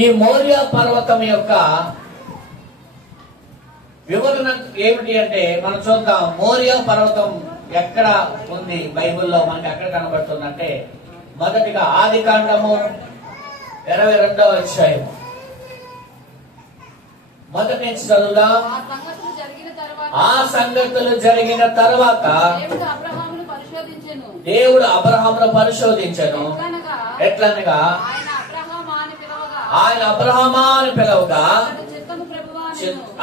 ఈ మోరియా పర్వతం యొక్క వివరణ ఏమిటి అంటే మనం చూద్దాం. మోరియా పర్వతం ఎక్కడ ఉంది బైబిల్లో, మనకి ఎక్కడ కనబడుతుందంటే మొదటిగా ఆదికాండము 22వ అధ్యాయం మొదటి నుంచి చదువుదాం. ఆ సంగతులు జరిగిన తర్వాత దేవుడు అబ్రహామును పరిశోధించెను. ఎట్లనగా ఆయన అబ్రహామా అని పిలవగా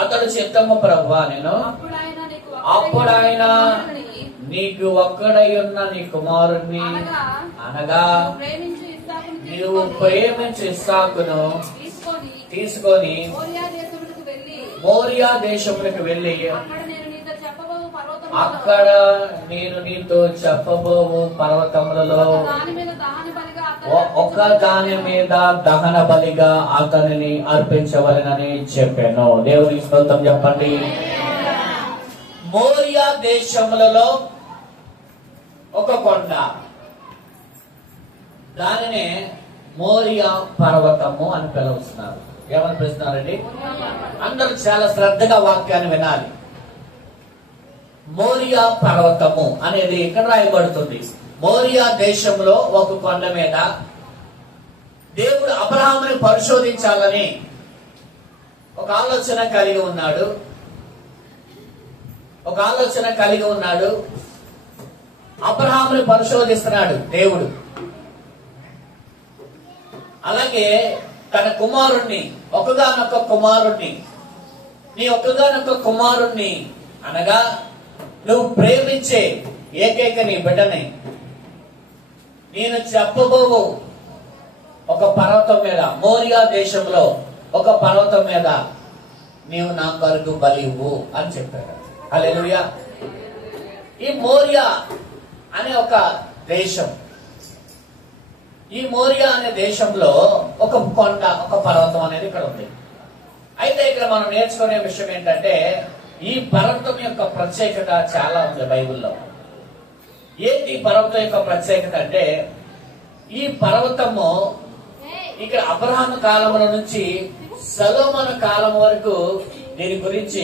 అతడు చిత్తము ప్రభువా నేను. అప్పుడు ఆయన నీకు ఒక్కడై ఉన్న నీ కుమారుణ్ణి అనగా నీవు ప్రేమించి ఇస్సాకును తీసుకొని మోరియా దేశములకు వెళ్ళి అక్కడ నేను నీతో చెప్పబోవు పర్వతములలో ఒక దాని మీద దహన బలిగా అతనిని అర్పించవలెనని చెప్పాను. దేవునికి స్తోత్రం చెప్పండి. మోరియా దేశములలో ఒక కొండ, దానినే మోరియా పర్వతము అని పిలుస్తున్నారు. ఏమని పిలుస్తున్నారండి? అందరూ చాలా శ్రద్ధగా వాక్యాన్ని వినాలి. మోరియా పర్వతము అనేది ఇక్కడ రాయబడుతుంది. మోరియా దేశంలో ఒక కొండ మీద దేవుడు అబ్రహాముని పరిశోధించాలని ఒక ఆలోచన కలిగి ఉన్నాడు. అబ్రహాముని పరిశోధిస్తున్నాడు దేవుడు. అలాగే తన కుమారుణ్ణి, ఒక్కగానొక్క కుమారుణ్ణి, నీ ఒక్కగానొక్క కుమారుణ్ణి అనగా నువ్వు ప్రేమించే ఏకైక నీ బిడ్డని నేను చెప్పబోవు ఒక పర్వతం మీద, మోరియా దేశంలో ఒక పర్వతం మీద నీవు నా కొరకు బలి ఇవ్వు అని చెప్పాడు. హల్లెలూయా. ఈ మోరియా అనే ఒక దేశం, ఈ మోరియా అనే దేశంలో ఒక కొండ, ఒక పర్వతం అనేది ఇక్కడ ఉంది. అయితే ఇక్కడ మనం నేర్చుకునే విషయం ఏంటంటే ఈ పర్వతం యొక్క ప్రత్యేకత చాలా ఉంది బైబిల్లో. ఏంటి పర్వతం యొక్క ప్రత్యేకత అంటే ఈ పర్వతము ఇక్కడ అబ్రహాము కాలముల నుంచి సొలొమోను కాలం వరకు దీని గురించి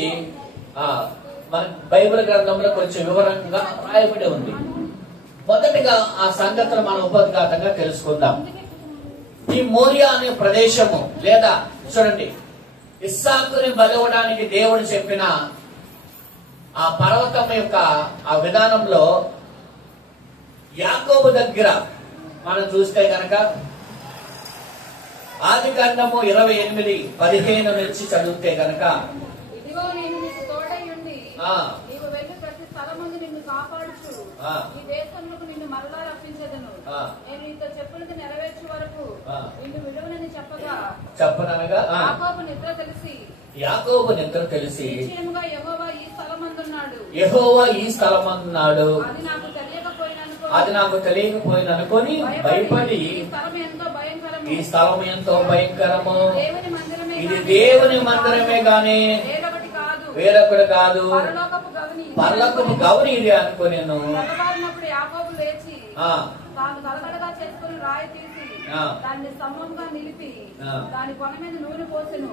మన బైబిల్ గ్రంథంలో కొంచెం వివరంగా రాయబడి ఉంది. మొదటిగా ఆ సంగతులు మనం ఉపద్ఘాతంగా తెలుసుకుందాం. ఈ మోరియా అనే ప్రదేశము, లేదా చూడండి, ఇస్సాకుని బలివ్వడానికి దేవుడు చెప్పిన ఆ పర్వతం యొక్క ఆ విధానంలో యాకోబు దగ్గర మనం చూస్తే కనుక ఆదికాండము 28:15 నుంచి చదివితే కనుక చెప్పనగా యాకోబు నిద్ర తెలిసి యెహోవా ఈ స్థలమందున్నాడు, అది నాకు తెలియకపోయిన అనుకొని భయపడి ఈ స్థలం ఎంతో భయంకరము, ఇది దేవుని మందిరమే గాని వేరొకటి కాదు, పరలోకపు గవని ఇది అనుకుని దాన్ని స్తంభంగా నిలిపి దాని కొన మీద నూనె పోసెను.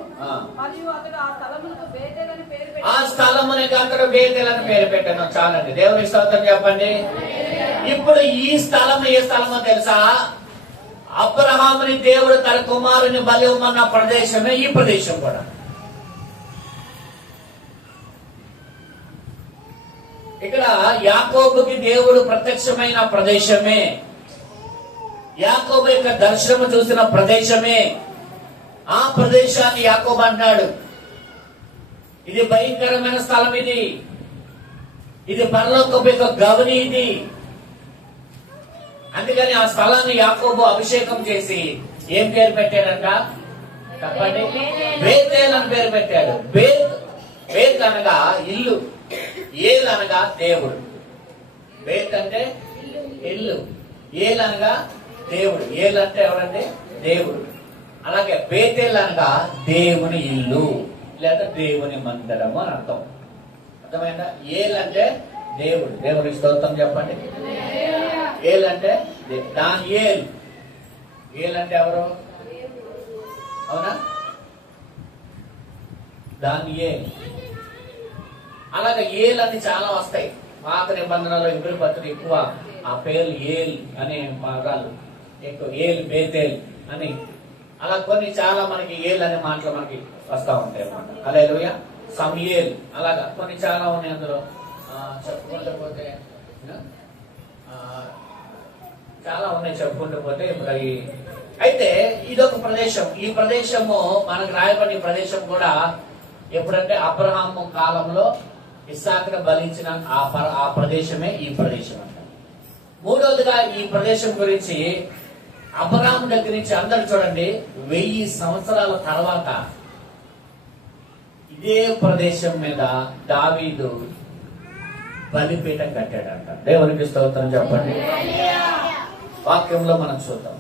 మరియు అతడు ఆ స్థలమునకు బేతేలని పేరు పెట్టాడు. ఆ స్థలమునకు అతడు బేతేలని పేరు పెట్టాను. చాలండి, దేవునికి స్తోత్రం చెప్పండి. ఇప్పుడు ఈ స్థలం ఏ స్థలమో తెలుసా? అబ్రహాముని దేవుడు తన కుమారుని బలి ఇవ్వమన్న ప్రదేశమే ఈ ప్రదేశం కూడా. ఇక్కడ యాకోబుకి దేవుడు ప్రత్యక్షమైన ప్రదేశమే, యాకోబు యొక్క దర్శనము చూసిన ప్రదేశమే. ఆ ప్రదేశాన్ని యాకోబు అంటాడు, ఇది భయంకరమైన స్థలం, ఇది పరలోకపు యొక్క గవని ఇది. అందుకని ఆ స్థలాన్ని యాకోబు అభిషేకం చేసి ఏం పేరు పెట్టాడంట చెప్పండి? బేతేల్ అని పేరు పెట్టాడు. బేత్ అనగా ఇల్లు, ఏల్ అనగా దేవుడు. బేత్ అంటే ఇల్లు, ఏల్ అనగా దేవుడు. ఏల్ అంటే ఎవరంటే దేవుడు. అలాగే బేతేల్ అనగా దేవుని ఇల్లు లేదా దేవుని మందిరము అని అర్థం. అర్థమైందా? ఏల్ అంటే దేవుడు. దేవునికి స్తోత్రం చెప్పండి. ఏల్ అంటే దానియేల్. ఏల్ అంటే ఎవరు? అవునా? దానియేల్. అలాగే ఏల్ అని చాలా వస్తాయి. పాత నిబంధనలో ఇబ్రీ పత్రిక ఎక్కువ ఆ పేర్లు ఏల్ అనే పదాలు ఎక్కువ. ఏల్, బేతేల్ అని అలా కొన్ని చాలా మనకి ఏల్ అనే మాటలు మనకి వస్తా ఉంటాయి అన్నమాట. హల్లెలూయా. సమయేల్ అలాగా కొన్ని చాలా ఉన్నాయి అందులో. చెప్పుకుంటూ పోతే చాలా ఉన్నాయి చెప్పుకుంటూ పోతే. ఇప్పుడు అయితే ఇదొక ప్రదేశం. ఈ ప్రదేశము మనకు రాయబడిన ఈ ప్రదేశం కూడా ఎప్పుడంటే అబ్రహాము కాలంలో ఇస్సాకును బలించిన ఆ ప్రదేశమే ఈ ప్రదేశం అంట. మూడవదిగా ఈ ప్రదేశం గురించి అబ్రహాము దగ్గర నుంచి అందరు చూడండి 1000 సంవత్సరాల తర్వాత ఇదే ప్రదేశం మీద దావీదు బలిపీఠం కట్టాడంట. దేవునికి స్తోత్రం చెప్పండి. వాక్యంలో మనం చూద్దాం.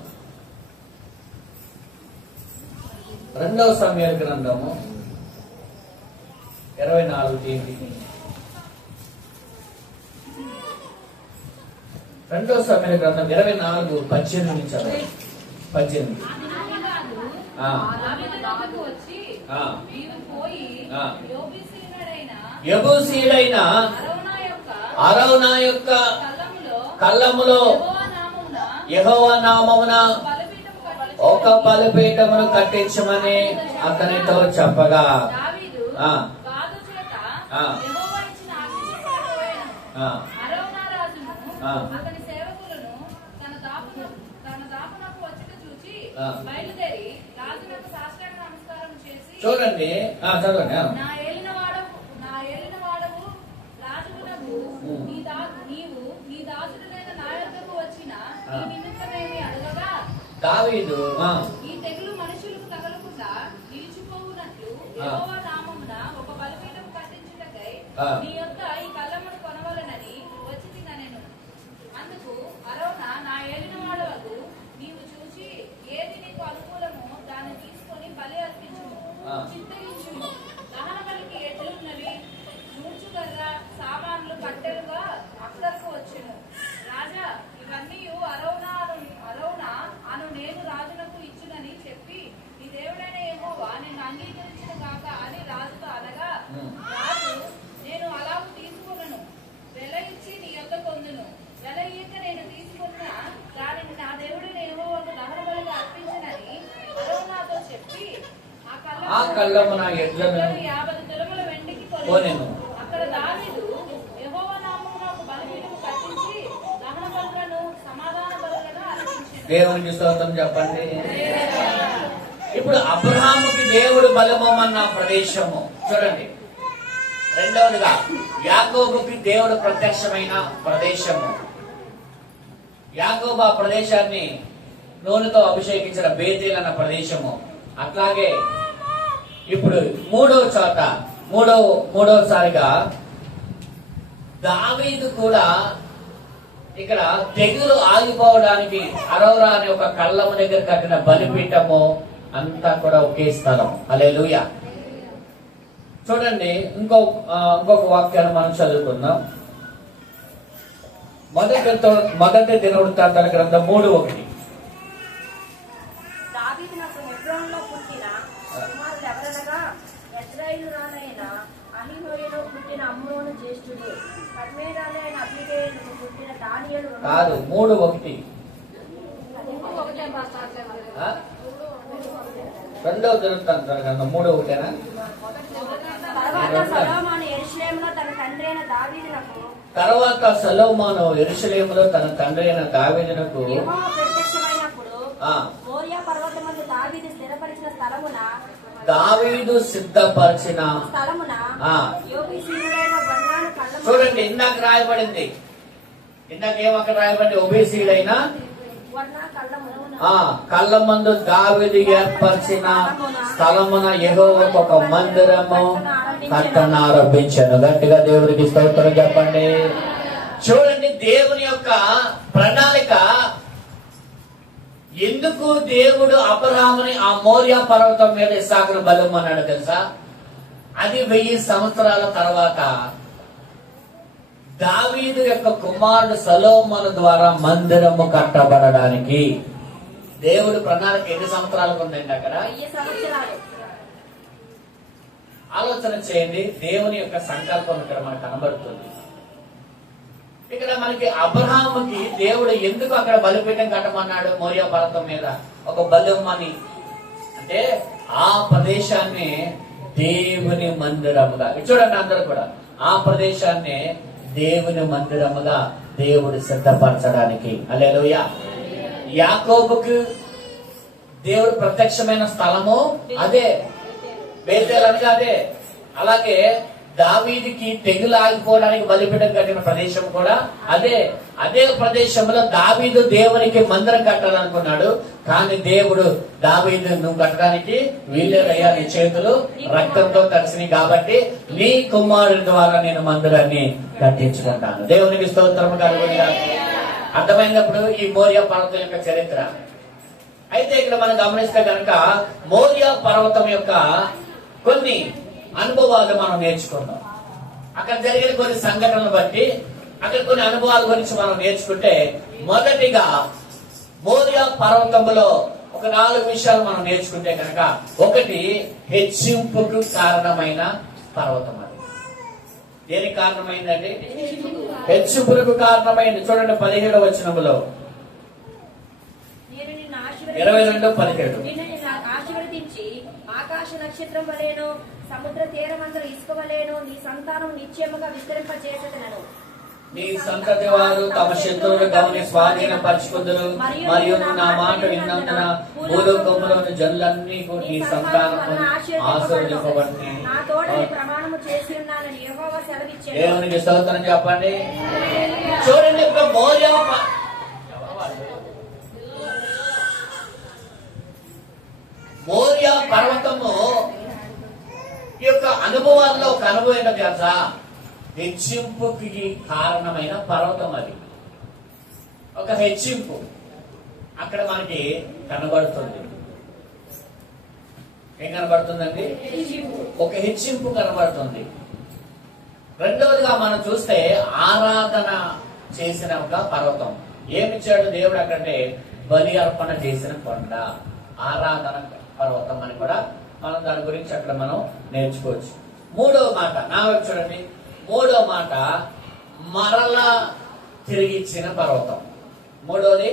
2వ సమూయేలు గ్రంథము 24. 2వ సమూయేలు గ్రంథం 24:18 నుంచి 18. యెబూసీయుడైన అరౌనా యొక్క కళ్ళములో యెహోవా నామమున ఒక బలిపీఠమును కట్టించమని అతనితో చెప్పగా చూడండి చదవండి. దావీదు ఈ తెగులు మనుషులకు తగలకుండా నిలిచిపోవునట్లు యెహోవా నామమున ఒక బలిపీఠం కట్టించుటకై నీ యొద్ద ఈ కళ్ళమును కొనవలెనని వచ్చితినెను. అందుకు అరౌనా, నా ఏలినవాడవగు నీవు చూచి ఏది నీకు అనుకూలమో దాన్ని తీసుకొని బలి అర్పించుము, చింతగించుము. దహన బలికి ఎడ్లున్నవి, నూర్చుగర్ర సామాన్లు కట్టెలుగా అక్కడకు వచ్చెను. రాజా, ఇవన్నీ అరౌనా అను నేను రాజునకు ఇచ్చునని చెప్పి నీ దేవుడైన యెహోవా నిన్ను అంగీకరించిన కాక అని రాజుతో అనగా, రాజు, నేను అలాగూ తీసుకున్నాను, వెల ఇచ్చి నీ యొద్ద పొందును. వెల ఇయ్యక నేను తీసుకున్న దానిని నా దేవుడైన యెహోవాకు దహన బలిగా అర్పించనని అరౌనాతో చెప్పి ఆ కళ్ళమున ఎడ్లను 50 తులముల వెండికి కొనెను. అక్కడ దావీదు యెహోవా నామమున ఒక బలిపీఠము కట్టించి దహన బలులను సమాధాన బలులను అర్పించెను. దేవునికి స్తోత్రం చెప్పండి. ఇప్పుడు అబ్రహాముకి దేవుడు బలమన్న ప్రదేశము చూడండి. రెండవదిగా యాకోబుకి దేవుడు ప్రత్యక్షమైన ప్రదేశము. యాకోబు ఆ ప్రదేశాన్ని నూనెతో అభిషేకించిన బేతేల్ అన్న ప్రదేశము. అట్లాగే ఇప్పుడు మూడవసారిగా దావీదు కూడా ఇక్కడ తెగులు ఆగిపోవడానికి అరౌనా అనే ఒక కళ్ళము దగ్గర కట్టిన బలిపీఠము అంతా కూడా ఒకే స్థలం. హల్లెలూయా. చూడండి, ఇంకొక వాక్యాన్ని మనం చదువుకుందాం. మొదటి దినవృత్తాంతాల గ్రంథం 3:1. దావీదునకు హెబ్రోనులో పుట్టిన కుమారుడు ఎవరనగా యెజ్రెయేలురాలైన అహీనోయలో పుట్టిన అమ్నోను జ్యేష్ఠుడు, కర్మెరాలైన అబీగయీలుకు పుట్టిన దానియేలు. కాదు, 3:1. రెండవ దినవృత్తాంతాల గ్రంథం 3:1. తర్వాత సొలొమోను యెరూషలేములో తన తండ్రి అయిన దావీదునకు దావీదు సిద్ధపరిచిన చూడండి, ఇందాక రాయబడింది. ఇందాకేమక్కడ రాయబడింది? ఒబేసీడైన కళ్ళమందు దావీదు ఏర్పరిచిన స్థలమున యెహోవాకు ఒక మందిరము కట్టనారంభించాను. గట్టిగా దేవుడికి స్తోత్రం చెప్పండి. చూడండి, దేవుని యొక్క ప్రణాళిక. ఎందుకు దేవుడు అబ్రహాముని ఆ మోరియా పర్వతం మీద ఇస్సాకును బలిమ్మన్నాడు తెలుసా? అది 1000 సంవత్సరాల తర్వాత దావీదు యొక్క కుమారుడు సొలొమోను ద్వారా మందిరము కట్టబడడానికి. దేవుడు ప్రణాళిక ఎన్ని సంవత్సరాలకు ఉందండి అక్కడ? 1000 సంవత్సరాలు. ఆలోచన చేయండి. దేవుని యొక్క సంకల్పం ఇక్కడ మనకు కనబడుతుంది. ఇక్కడ మనకి అబ్రహాముకి దేవుడు ఎందుకు అక్కడ బలిపీఠం కట్టమన్నాడు? మోరియా పర్వతం మీద ఒక బలిమ్మని అంటే ఆ ప్రదేశాన్ని దేవుని మందిరముగా, చూడండి అందరూ కూడా, ఆ ప్రదేశాన్ని దేవుని మందిరముగా దేవుడు సిద్ధపరచడానికి. హల్లెలూయా. యాకోబుకు దేవుడు ప్రత్యక్షమైన స్థలము అదే, బేతేల్ అనగా అదే. అలాగే దావీదుకి తెగులు ఆగిపోవడానికి బలిపీఠం కట్టిన ప్రదేశం కూడా అదే. అదే ప్రదేశంలో దావీదు దేవునికి మందిరం కట్టాలనుకున్నాడు. కానీ దేవుడు దావీదు నువ్వు కట్టడానికి వీలేదయ్యా, నీ చేతులు రక్తంతో తడిసినాయి కాబట్టి నీ కుమారుడి ద్వారా నేను మందిరాన్ని కట్టించుకుంటాను. దేవునికి స్తోత్రం కలుగునిగా. అర్థమైనప్పుడు ఈ మోరియా పర్వతం యొక్క చరిత్ర. అయితే ఇక్కడ మనం గమనిస్తే కనుక మోరియా పర్వతం యొక్క కొన్ని అనుభవాలు మనం నేర్చుకుందాం. అక్కడ జరిగిన కొన్ని సంఘటనలు బట్టి అక్కడ కొన్ని అనుభవాల గురించి మనం నేర్చుకుంటే, మొదటిగా మోరియా పర్వతంలో ఒక 4 విషయాలు మనం నేర్చుకుంటే కనుక, ఒకటి హెచ్చింపుకు కారణమైన పర్వతం. అది దేనికి కారణమైందండి? హెచ్చింపులకు కారణమైంది. చూడండి 17వ వచనములో, 22:17. నిన్ను ఆశీర్వదించి ఆకాశ నక్షత్రం వలెను సముద్ర తీరమందరూ ఇసుక వలెను నీ సంతానం నిశ్చయముగా విస్తరింపజేసేదనను. నీ సంతతి వారు తమ శత్రువులు గమని స్వాధీనపరచుకుందురు. మరియు నా మాట విన్నందున భూలోకములోని జనులన్నీ నీ సంతానం ఆశీర్వదింపబడి నా తోడని ప్రమాణము చేసి ఉన్నానని యెహోవా సెలవిచ్చాడు. దేవునికి స్తోత్రం చెప్పండి. చూడండి, ఇప్పుడు మోరియా పర్వతము యొక్క అనుభవాల్లో ఒక అనుభవం ఏంటో తెలుసా? హెచ్చింపుకి కారణమైన పర్వతం. అది ఒక హెచ్చింపు అక్కడ మనకి కనబడుతుంది. ఏం కనబడుతుందండి? ఒక హెచ్చింపు కనబడుతుంది. రెండవదిగా మనం చూస్తే ఆరాధన చేసిన ఒక పర్వతం. ఏమిచ్చాడు దేవుడు అక్కడంటే? బలి అర్పణ చేసిన కొండ, ఆరాధన పర్వతం అని కూడా మనం దాని గురించి అక్కడ మనం నేర్చుకోవచ్చు. మూడవ మాట నా వైపు చూడండి. మూడవ మాట మరలా తిరిగిచ్చిన పర్వతం. మూడవది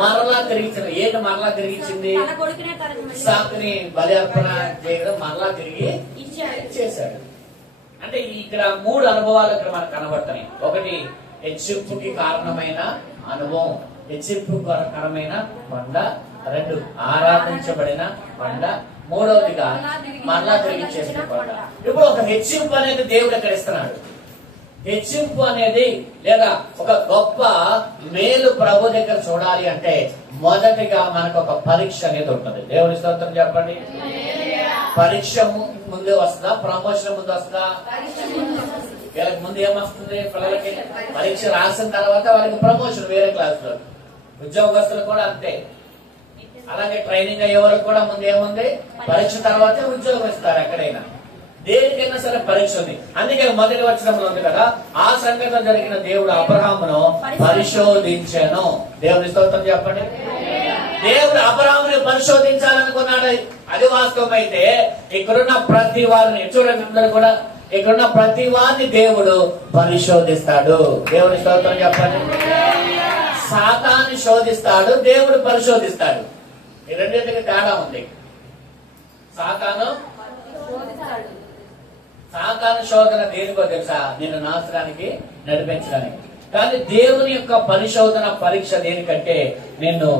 మరలా తిరిగిచ్చిన. ఏంటి మరలా తిరిగిచ్చింది? ఇస్సాకుని బలి అర్పణ చేయడం మరలా తిరిగి చేశాడు. అంటే ఇక్కడ 3 అనుభవాలు ఇక్కడ మనకు కనబడుతున్నాయి. ఒకటి హెచ్చింపుకి కారణమైన అనుభవం, హెచ్చింపు కారణమైన కొండ. 2 ఆరాధించబడిన కొండ. మూడవదిగా మరలా తిరిగి చేసిన కొండ. ఇప్పుడు ఒక హెచ్చింపు అనేది దేవుడు ఎక్కడ ఇస్తున్నాడు? హెచ్చింపు అనేది లేదా ఒక గొప్ప మేలు ప్రభు దగ్గర చూడాలి అంటే మొదటిగా మనకు ఒక పరీక్ష అనేది ఉంటుంది. దేవుని స్తోత్రం చెప్పండి. పరీక్ష ముందే వస్తుందా? ప్రమోషన్ ముందు వస్తుందా? వీళ్ళకి ముందు ఏమొస్తుంది? పిల్లలకి పరీక్ష రాసిన తర్వాత వాళ్ళకి ప్రమోషన్ వేరే క్లాస్ లో. ఉద్యోగస్తులు కూడా అంతే. అలాగే ట్రైనింగ్ అయ్యే వాళ్ళకి కూడా ముందు ఏముంది? పరీక్ష తర్వాతే ఉద్యోగం ఇస్తారు. ఎక్కడైనా దేనికైనా సరే పరీక్ష ఉంది. అందుకే మొదటి వచనంలో ఉంది కదా, ఆ సంఘటన జరిగిన దేవుడు అబ్రహామును పరిశోధించాను. దేవుని స్తోత్రం చెప్పండి. దేవుడు అబ్రహాముని పరిశోధించాలనుకున్నాడు. అది వాస్తవం అయితే ఇక్కడున్న ప్రతి వారిని చూడండి, అందరూ కూడా ఇక్కడున్న ప్రతి వారిని దేవుడు పరిశోధిస్తాడు. దేవుని స్తోత్రం చెప్పండి. సాతాన్ని శోధిస్తాడు, దేవుడు పరిశోధిస్తాడు. ఈ రెండింటికి తేడా ఉంది. సాతాను శోధన దేనికో తెలుసా? నిన్ను నాశనానికి నడిపించడానికి. కానీ దేవుని యొక్క పరిశోధన పరీక్ష దేనికంటే నిన్ను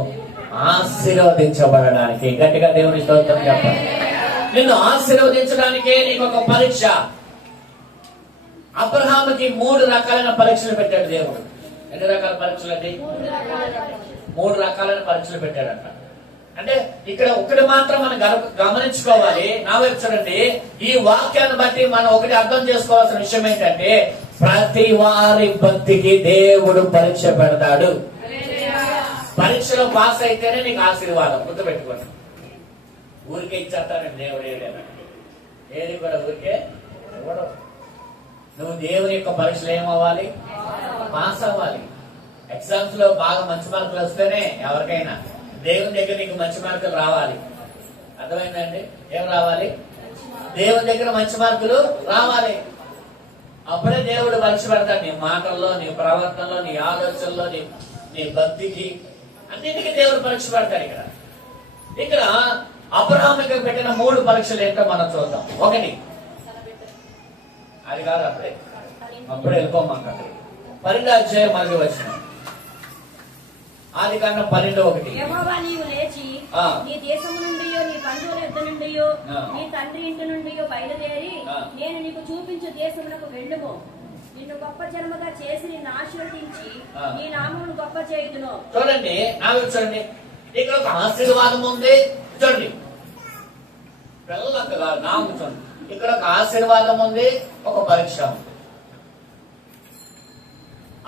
ఆశీర్వదించబడడానికి. గట్టిగా దేవుని స్తోత్రం చెప్పండి. నిన్ను ఆశీర్వదించడానికే నీకు ఒక పరీక్ష. అబ్రహాముకి 3 రకాలైన పరీక్షలు పెట్టాడు దేవుడు. ఎన్ని రకాల పరీక్షలు అండి? 3 రకాలైన పరీక్షలు పెట్టాడంట. అంటే ఇక్కడ ఒకటి మాత్రం మనం గమనించుకోవాలి. నా వైపు చూడండి. ఈ వాక్యాన్ని బట్టి మనం ఒకటి అర్థం చేసుకోవాల్సిన విషయం ఏంటంటే, ప్రతి వారి భక్తికి దేవుడు పరీక్ష పెడతాడు. పరీక్షలో పాస్ అయితేనే నీకు ఆశీర్వాదం. గుర్తుపెట్టుకోండి. ఊరికే ఇచ్చేస్తానండి దేవుడు. ఏది కూడా ఊరికే ఇవ్వడం. నువ్వు దేవుని యొక్క పరీక్షలు ఏమవ్వాలి? పాస్ అవ్వాలి. ఎగ్జామ్స్ లో బాగా మంచి మార్కులు వస్తేనే ఎవరికైనా దేవుని దగ్గర నీకు మంచి మార్కులు రావాలి. అర్థమైందండి? ఏం రావాలి? దేవుని దగ్గర మంచి మార్కులు రావాలి. అప్పుడే దేవుడు పరీక్ష పెడతాడు. నీ మాటల్లో, నీ ప్రవర్తనలో, నీ ఆలోచనలో, నీ భక్తికి అన్నిటికీ దేవుడు పరీక్ష పెడతాడు. ఇక్కడ అబ్రహాముకి పెట్టిన 3 పరీక్షలు ఏంటో మనం చూద్దాం. ఒకటి, అది కాదు, అప్పుడే వెళ్ళిపోమాక 12వ అధ్యాయం 1వ వచనం. ఆదికాండం 12:1. యెహోవా నీవు లేచి నీ దేశము నుండియో నీ బంధువుల యొద్ద నుండియో నీ తండ్రి ఇంటి నుండియో బయలుదేరి నేను నీకు చూపించు దేశమునకు వెళ్ళుము. నిన్ను గొప్ప జన్మగా చేసి నిన్ను ఆశీర్వదించి నీ నామమును గొప్ప చేయుదును. చూడండి, చూడండి, ఇక్కడ ఒక ఆశీర్వాదం ఉంది. చూడండి, పిల్లలకు నామం చూడండి, ఇక్కడ ఒక ఆశీర్వాదం ఉంది, ఒక పరీక్ష ఉంది.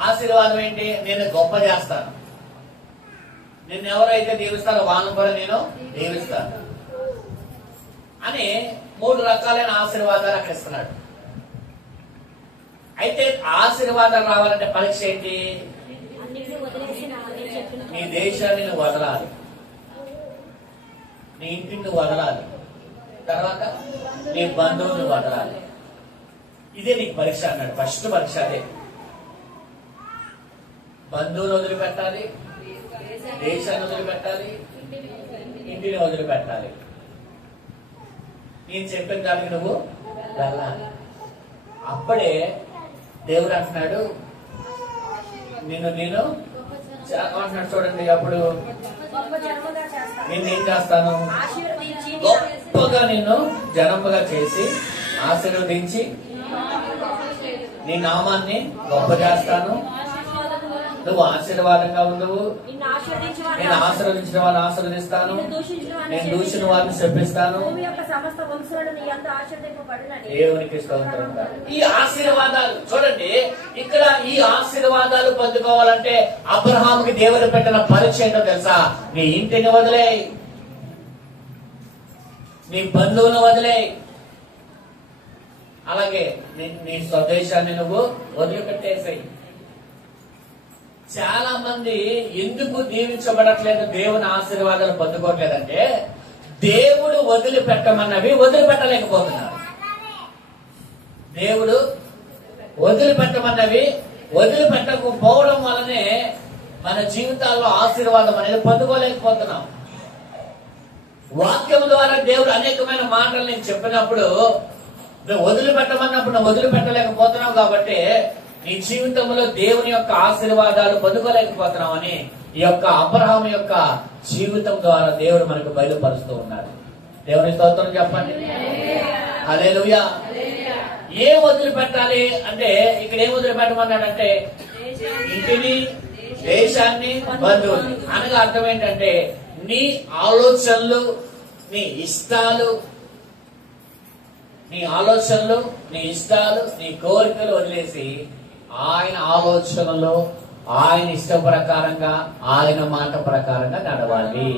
ఆశీర్వాదం ఏంటి? నేను గొప్ప చేస్తాను. నిన్ను ఎవరైతే దీవిస్తారో వాళ్ళని కూడా నేను దీవిస్తాను అని 3 రకాలైన ఆశీర్వాదాలు అక్కడ ఇస్తున్నాడు. అయితే ఆశీర్వాదాలు రావాలంటే పరీక్ష ఏంటి? నీ దేశాన్ని నువ్వు వదలాలి, నీ ఇంటిని నువ్వు వదలాలి, తర్వాత నీ బంధువుని వదలాలి. ఇదే నీకు పరీక్ష అన్నాడు. ఫస్ట్ పరీక్ష అదే. బంధువులు వదిలిపెట్టాలి, దేశాన్ని వదిలిపెట్టాలి, ఇంటిని వదిలిపెట్టాలి. నేను చెప్పిన దానికి నువ్వు వెళ్ళాలి. అప్పుడే దేవుడు అంటున్నాడు నేను అంటున్నాడు. చూడండి, అప్పుడు నేను ఏం చేస్తాను? గొప్పగా నిన్ను జనముగా చేసి ఆశీర్వదించి నీ నామాన్ని గొప్ప చేస్తాను. నువ్వు ఆశీర్వాదంగా ఉండవు. నేను ఆశీర్వదించిన వారిని ఆశీర్వదిస్తాను, నేను దూషించిన వారిని శపిస్తాను. దేవునికి స్తోత్రం. ఈ ఆశీర్వాదాలు చూడండి, ఇక్కడ ఈ ఆశీర్వాదాలు పొందుకోవాలంటే అబ్రహాముకి దేవుడు పెట్టిన పరీక్ష ఏంటో తెలుసా? నీ ఇంటిని వదిలేయ్, నీ బంధువులను వదిలేయ్, అలాగే నీ స్వదేశాన్ని నువ్వు వదిలిపెట్టేసాయి. చాలా మంది ఎందుకు దీవించబడట్లేదు, దేవుని ఆశీర్వాదాలు పొందుకోవట్లేదంటే దేవుడు వదిలిపెట్టమన్నవి వదిలిపెట్టలేకపోతున్నారు. దేవుడు వదిలిపెట్టమన్నవి వదిలిపెట్టకపోవడం వల్లనే మన జీవితాల్లో ఆశీర్వాదం అనేది పొందుకోలేకపోతున్నాం. వాక్యం ద్వారా దేవుడు అనేకమైన మాటలు నేను చెప్పినప్పుడు నువ్వు వదిలిపెట్టమన్నప్పుడు నువ్వు వదిలిపెట్టలేకపోతున్నావు. కాబట్టి నీ జీవితంలో దేవుని యొక్క ఆశీర్వాదాలు పొందుకోలేకపోతున్నావు అని ఈ యొక్క అబ్రహాం యొక్క జీవితం ద్వారా దేవుడు మనకు బయలుపరుస్తూ ఉన్నాడు. దేవుని స్తోత్రం చెప్పండి. హల్లెలూయా. ఏం వదిలిపెట్టాలి అంటే ఇక్కడ ఏం వదిలిపెట్టమన్నాడంటే ఇంటిని, దేశాన్ని, బంధువుల్ని. అనగా అర్థం ఏంటంటే నీ ఆలోచనలు, నీ ఇష్టాలు, నీ కోరికలు వదిలేసి ఆయన ఆలోచనలో, ఆయన ఇష్ట ప్రకారంగా, ఆయన మాట ప్రకారంగా నడవాలి.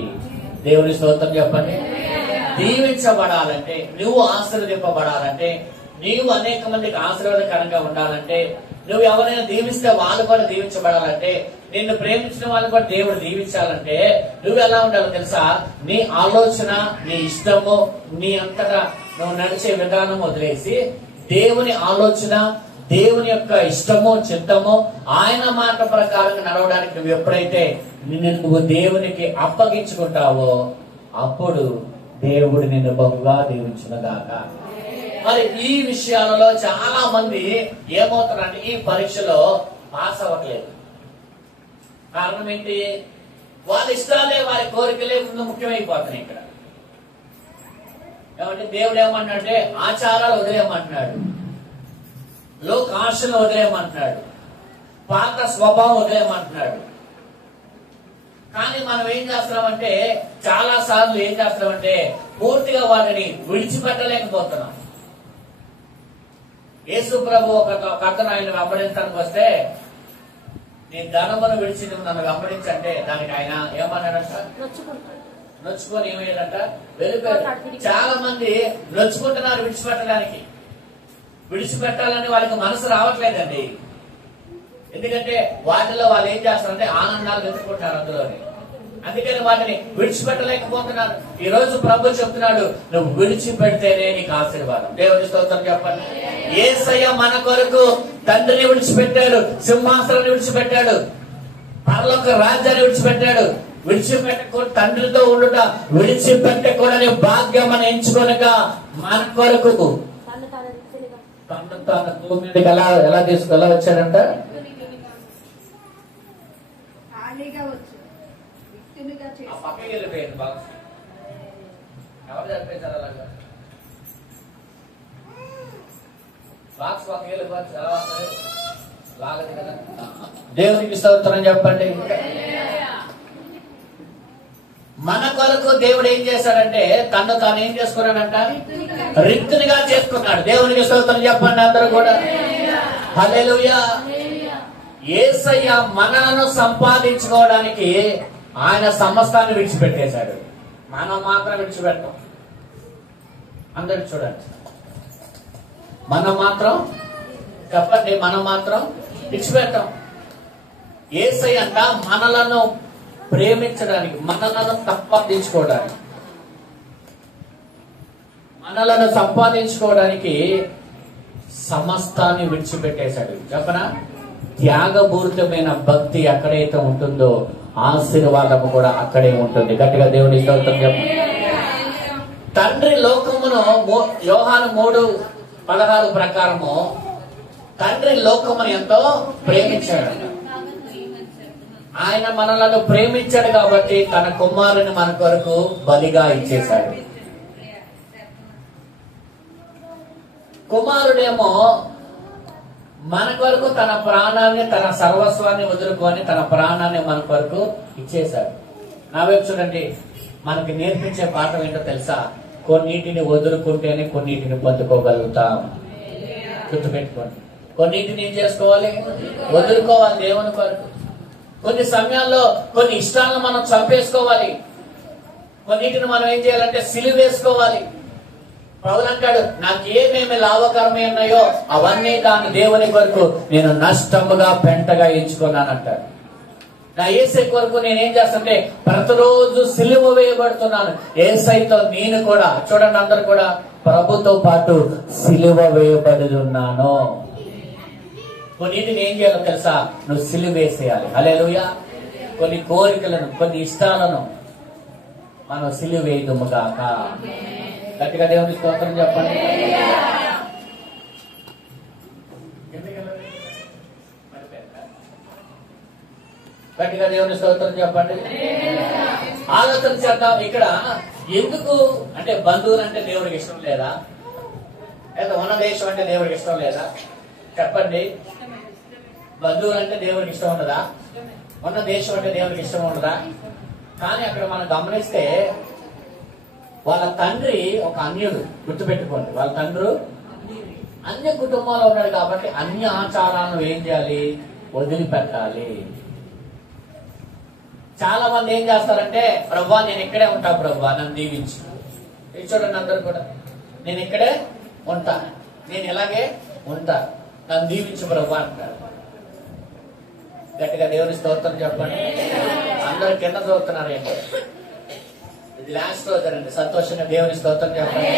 దేవుని స్తోత్రం చెప్పండి. దీవించబడాలంటే, నువ్వు ఆశీర్వదింపబడాలంటే, నీవు అనేక మందికి ఆశీర్వాదకరంగా ఉండాలంటే, నువ్వు ఎవరైనా దీవిస్తే వాళ్ళు కూడా దీవించబడాలంటే, నిన్ను ప్రేమించిన వాళ్ళు కూడా దేవుడు దీవించాలంటే నువ్వు ఎలా ఉండాలో తెలుసా? నీ ఆలోచన, నీ ఇష్టము, నీ అంతటా నువ్వు నడిచే విధానం వదిలేసి దేవుని ఆలోచన, దేవుని యొక్క ఇష్టము, చిత్తము, ఆయన మాట ప్రకారంగా నడవడానికి నువ్వు ఎప్పుడైతే నువ్వు దేవునికి అప్పగించుకుంటావో అప్పుడు దేవుడు నిన్ను బహుగా దీవించునుగాక. మరి ఈ విషయాలలో చాలా మంది ఏమవుతారంటే ఈ పరీక్షలో పాస్ అవ్వట్లేదు. కారణం ఏంటి? వాళ్ళ ఇష్టాలే, వారి కోరికలే ముందు ముఖ్యమైపోతున్నాయి. ఇక్కడ ఏమంటే దేవుడు ఏమంటున్నాడంటే ఆచారాలు వదిలేయమంటున్నాడు, లోక ఆశలు వదిలేయమంటున్నాడు, పాత స్వభావం వదిలేయమంటున్నాడు. కానీ మనం ఏం చేస్తున్నామంటే చాలా సార్లు ఏం చేస్తున్నామంటే పూర్తిగా వాటిని విడిచిపెట్టలేకపోతున్నాం. యేసు ప్రభు ఒక అతను ఆయన వెంబడించడానికి వస్తే నీ ధనమును విడిచి నువ్వు నన్ను వెంబడించంటే దానికి ఆయన ఏమన్నాడంట? నొచ్చుకొని ఏమయ్యాడంట? వెళ్ళిపోయాడు. చాలా మంది నొచ్చుకుంటున్నారు విడిచిపెట్టడానికి. విడిచిపెట్టాలని వాళ్ళకి మనసు రావట్లేదండి. ఎందుకంటే వాటిలో వాళ్ళు ఏం చేస్తారంటే ఆనందాలు వెతుకుంటారు అందులోని. అందుకని వాటిని విడిచిపెట్టలేకపోతున్నాను. ఈ రోజు ప్రభు చెప్తున్నాడు, నువ్వు విడిచిపెడితేనే నీకు ఆశీర్వాదం. దేవుని స్తోత్రం చెప్పండి. యేసయ్య మన కొరకు తండ్రిని విడిచిపెట్టాడు, సింహాసనాన్ని విడిచిపెట్టాడు, పరలోక రాజ్యాన్ని విడిచిపెట్టాడు. విడిచిపెట్టకూడదు తండ్రితో ఉండుట, విడిచిపెట్టకూడని భాగ్యం మనం ఎంచుకొనక మన కొరకు తను తాను భూమి మీదకి ఎలా తీసుకెళ్ళ వచ్చాడంట. పక్కకి వెళ్ళిపోయింది బాక్స్. ఎవరు చనిపోయించారు అలాగా? బాక్స్ పక్కకి వెళ్ళిపోవచ్చు. ఎలా వస్తుంది? లాగదు కదా. దేవునికి స్తోత్రం చెప్పండి. మన కొరకు దేవుడు ఏం చేశాడంటే తను తాను ఏం చేసుకున్నాడంట? రిక్తునిగా చేసుకున్నాడు. దేవునికి స్తోత్రం చెప్పండి అందరూ కూడా. హల్లెలూయా. యేసయ్య మనలను సంపాదించుకోవడానికి ఆయన సమస్తాన్ని విడిచిపెట్టేశాడు. మనం మాత్రం విడిచిపెట్టాం. అందరు చూడండి, మనం మాత్రం చెప్పండి, మనం మాత్రం విడిచిపెట్టాం. యేసయ్య అంట మనలను ప్రేమించడానికి, మనలను సంపాదించుకోవడానికి సమస్తాన్ని విడిచిపెట్టేశాడు. చెప్పనా? త్యాగపూరితమైన భక్తి ఎక్కడైతే ఉంటుందో ఆశీర్వాదము కూడా అక్కడే ఉంటుంది. గట్టిగా దేవుని స్తోత్రం చెప్పండి. తండ్రి లోకమును యోహాను 3:16 ప్రకారము తండ్రి లోకమును ఎంతో ప్రేమించాడు. ఆయన మనలను ప్రేమించాడు కాబట్టి తన కుమారుని మన కొరకు బలిగా ఇచ్చేశాడు. కుమారుడేమో మన కొరకు తన ప్రాణాన్ని, తన సర్వస్వాన్ని వదులుకొని తన ప్రాణాన్ని మన కొరకు ఇచ్చేశాడు. నా వైపు చూడండి, మనకి నేర్పించే పాఠం ఏంటో తెలుసా? కొన్నిటిని వదులుకుంటేనే కొన్నిటిని పొందుకోగలుగుతాం. గుర్తుపెట్టుకోండి, కొన్నిటిని ఏం చేసుకోవాలి? వదులుకోవాలి దేవుని కొరకు. కొన్ని సమయాల్లో కొన్ని ఇష్టాలను మనం చంపేసుకోవాలి. కొన్నిటిని మనం ఏం చేయాలంటే సిలువేసుకోవాలి. పౌలు అంటాడు, నాకు ఏమేమి లాభకరమే ఉన్నాయో అవన్నీ దాన్ని దేవుని కొరకు నేను నష్టముగా పెంటగా ఎంచుకున్నానంటాడు. నా యేసై కొరకు నేనేం చేస్తానంటే ప్రతిరోజు సిలువ వేయబడుతున్నాను. యేసైతో నేను కూడా, చూడండి అందరు కూడా, ప్రభుతో పాటు సిలువ వేయబడి ఉన్నాను. కొన్నిటిని ఏం చేయాలో తెలుసా? నువ్వు సిలువ వేసేయాలి. హల్లెలూయా. కొన్ని కోరికలను, కొన్ని ఇష్టాలను మనం సిలువ వేయదుముగాక. గట్టిగా దేవుని స్తోత్రం చెప్పండి. గట్టిగా దేవుని స్తోత్రం చెప్పండి. ఆలోచన చేద్దాం. ఇక్కడ ఎందుకు అంటే బంధువులు అంటే దేవుడికి ఇష్టం లేదా? లేదా ఉన్న దేశం అంటే దేవుడికి ఇష్టం లేదా? చెప్పండి. బంధువులు అంటే దేవుడికి ఇష్టం ఉండదా? ఉన్న దేశం అంటే దేవుడికి ఇష్టం ఉండదా? కానీ అక్కడ మనం గమనిస్తే వాళ్ళ తండ్రి ఒక అన్యుడు. గుర్తుపెట్టుకోండి, వాళ్ళ తండ్రి అన్య కుటుంబాల్లో ఉన్నాడు కాబట్టి అన్య ఆచారాలను ఏం చేయాలి? వదిలిపెట్టాలి. చాలా మంది ఏం చేస్తారంటే, ప్రభువా నేను ఇక్కడే ఉంటా, ప్రభువా నన్ను దీవించు. చూడండి అందరు కూడా, నేను ఇక్కడే ఉంటా, నేను ఇలాగే ఉంటా, నన్ను దీవించు ప్రభువా అంటారు. గట్టిగా దేవుని స్తోత్రం చెప్పండి. అందరు కింద చదువుతున్నారు ఏంటో. ఇది లాస్ట్ రోజు అండి. సంతోషంగా దేవుని స్తోత్రం చెప్పండి.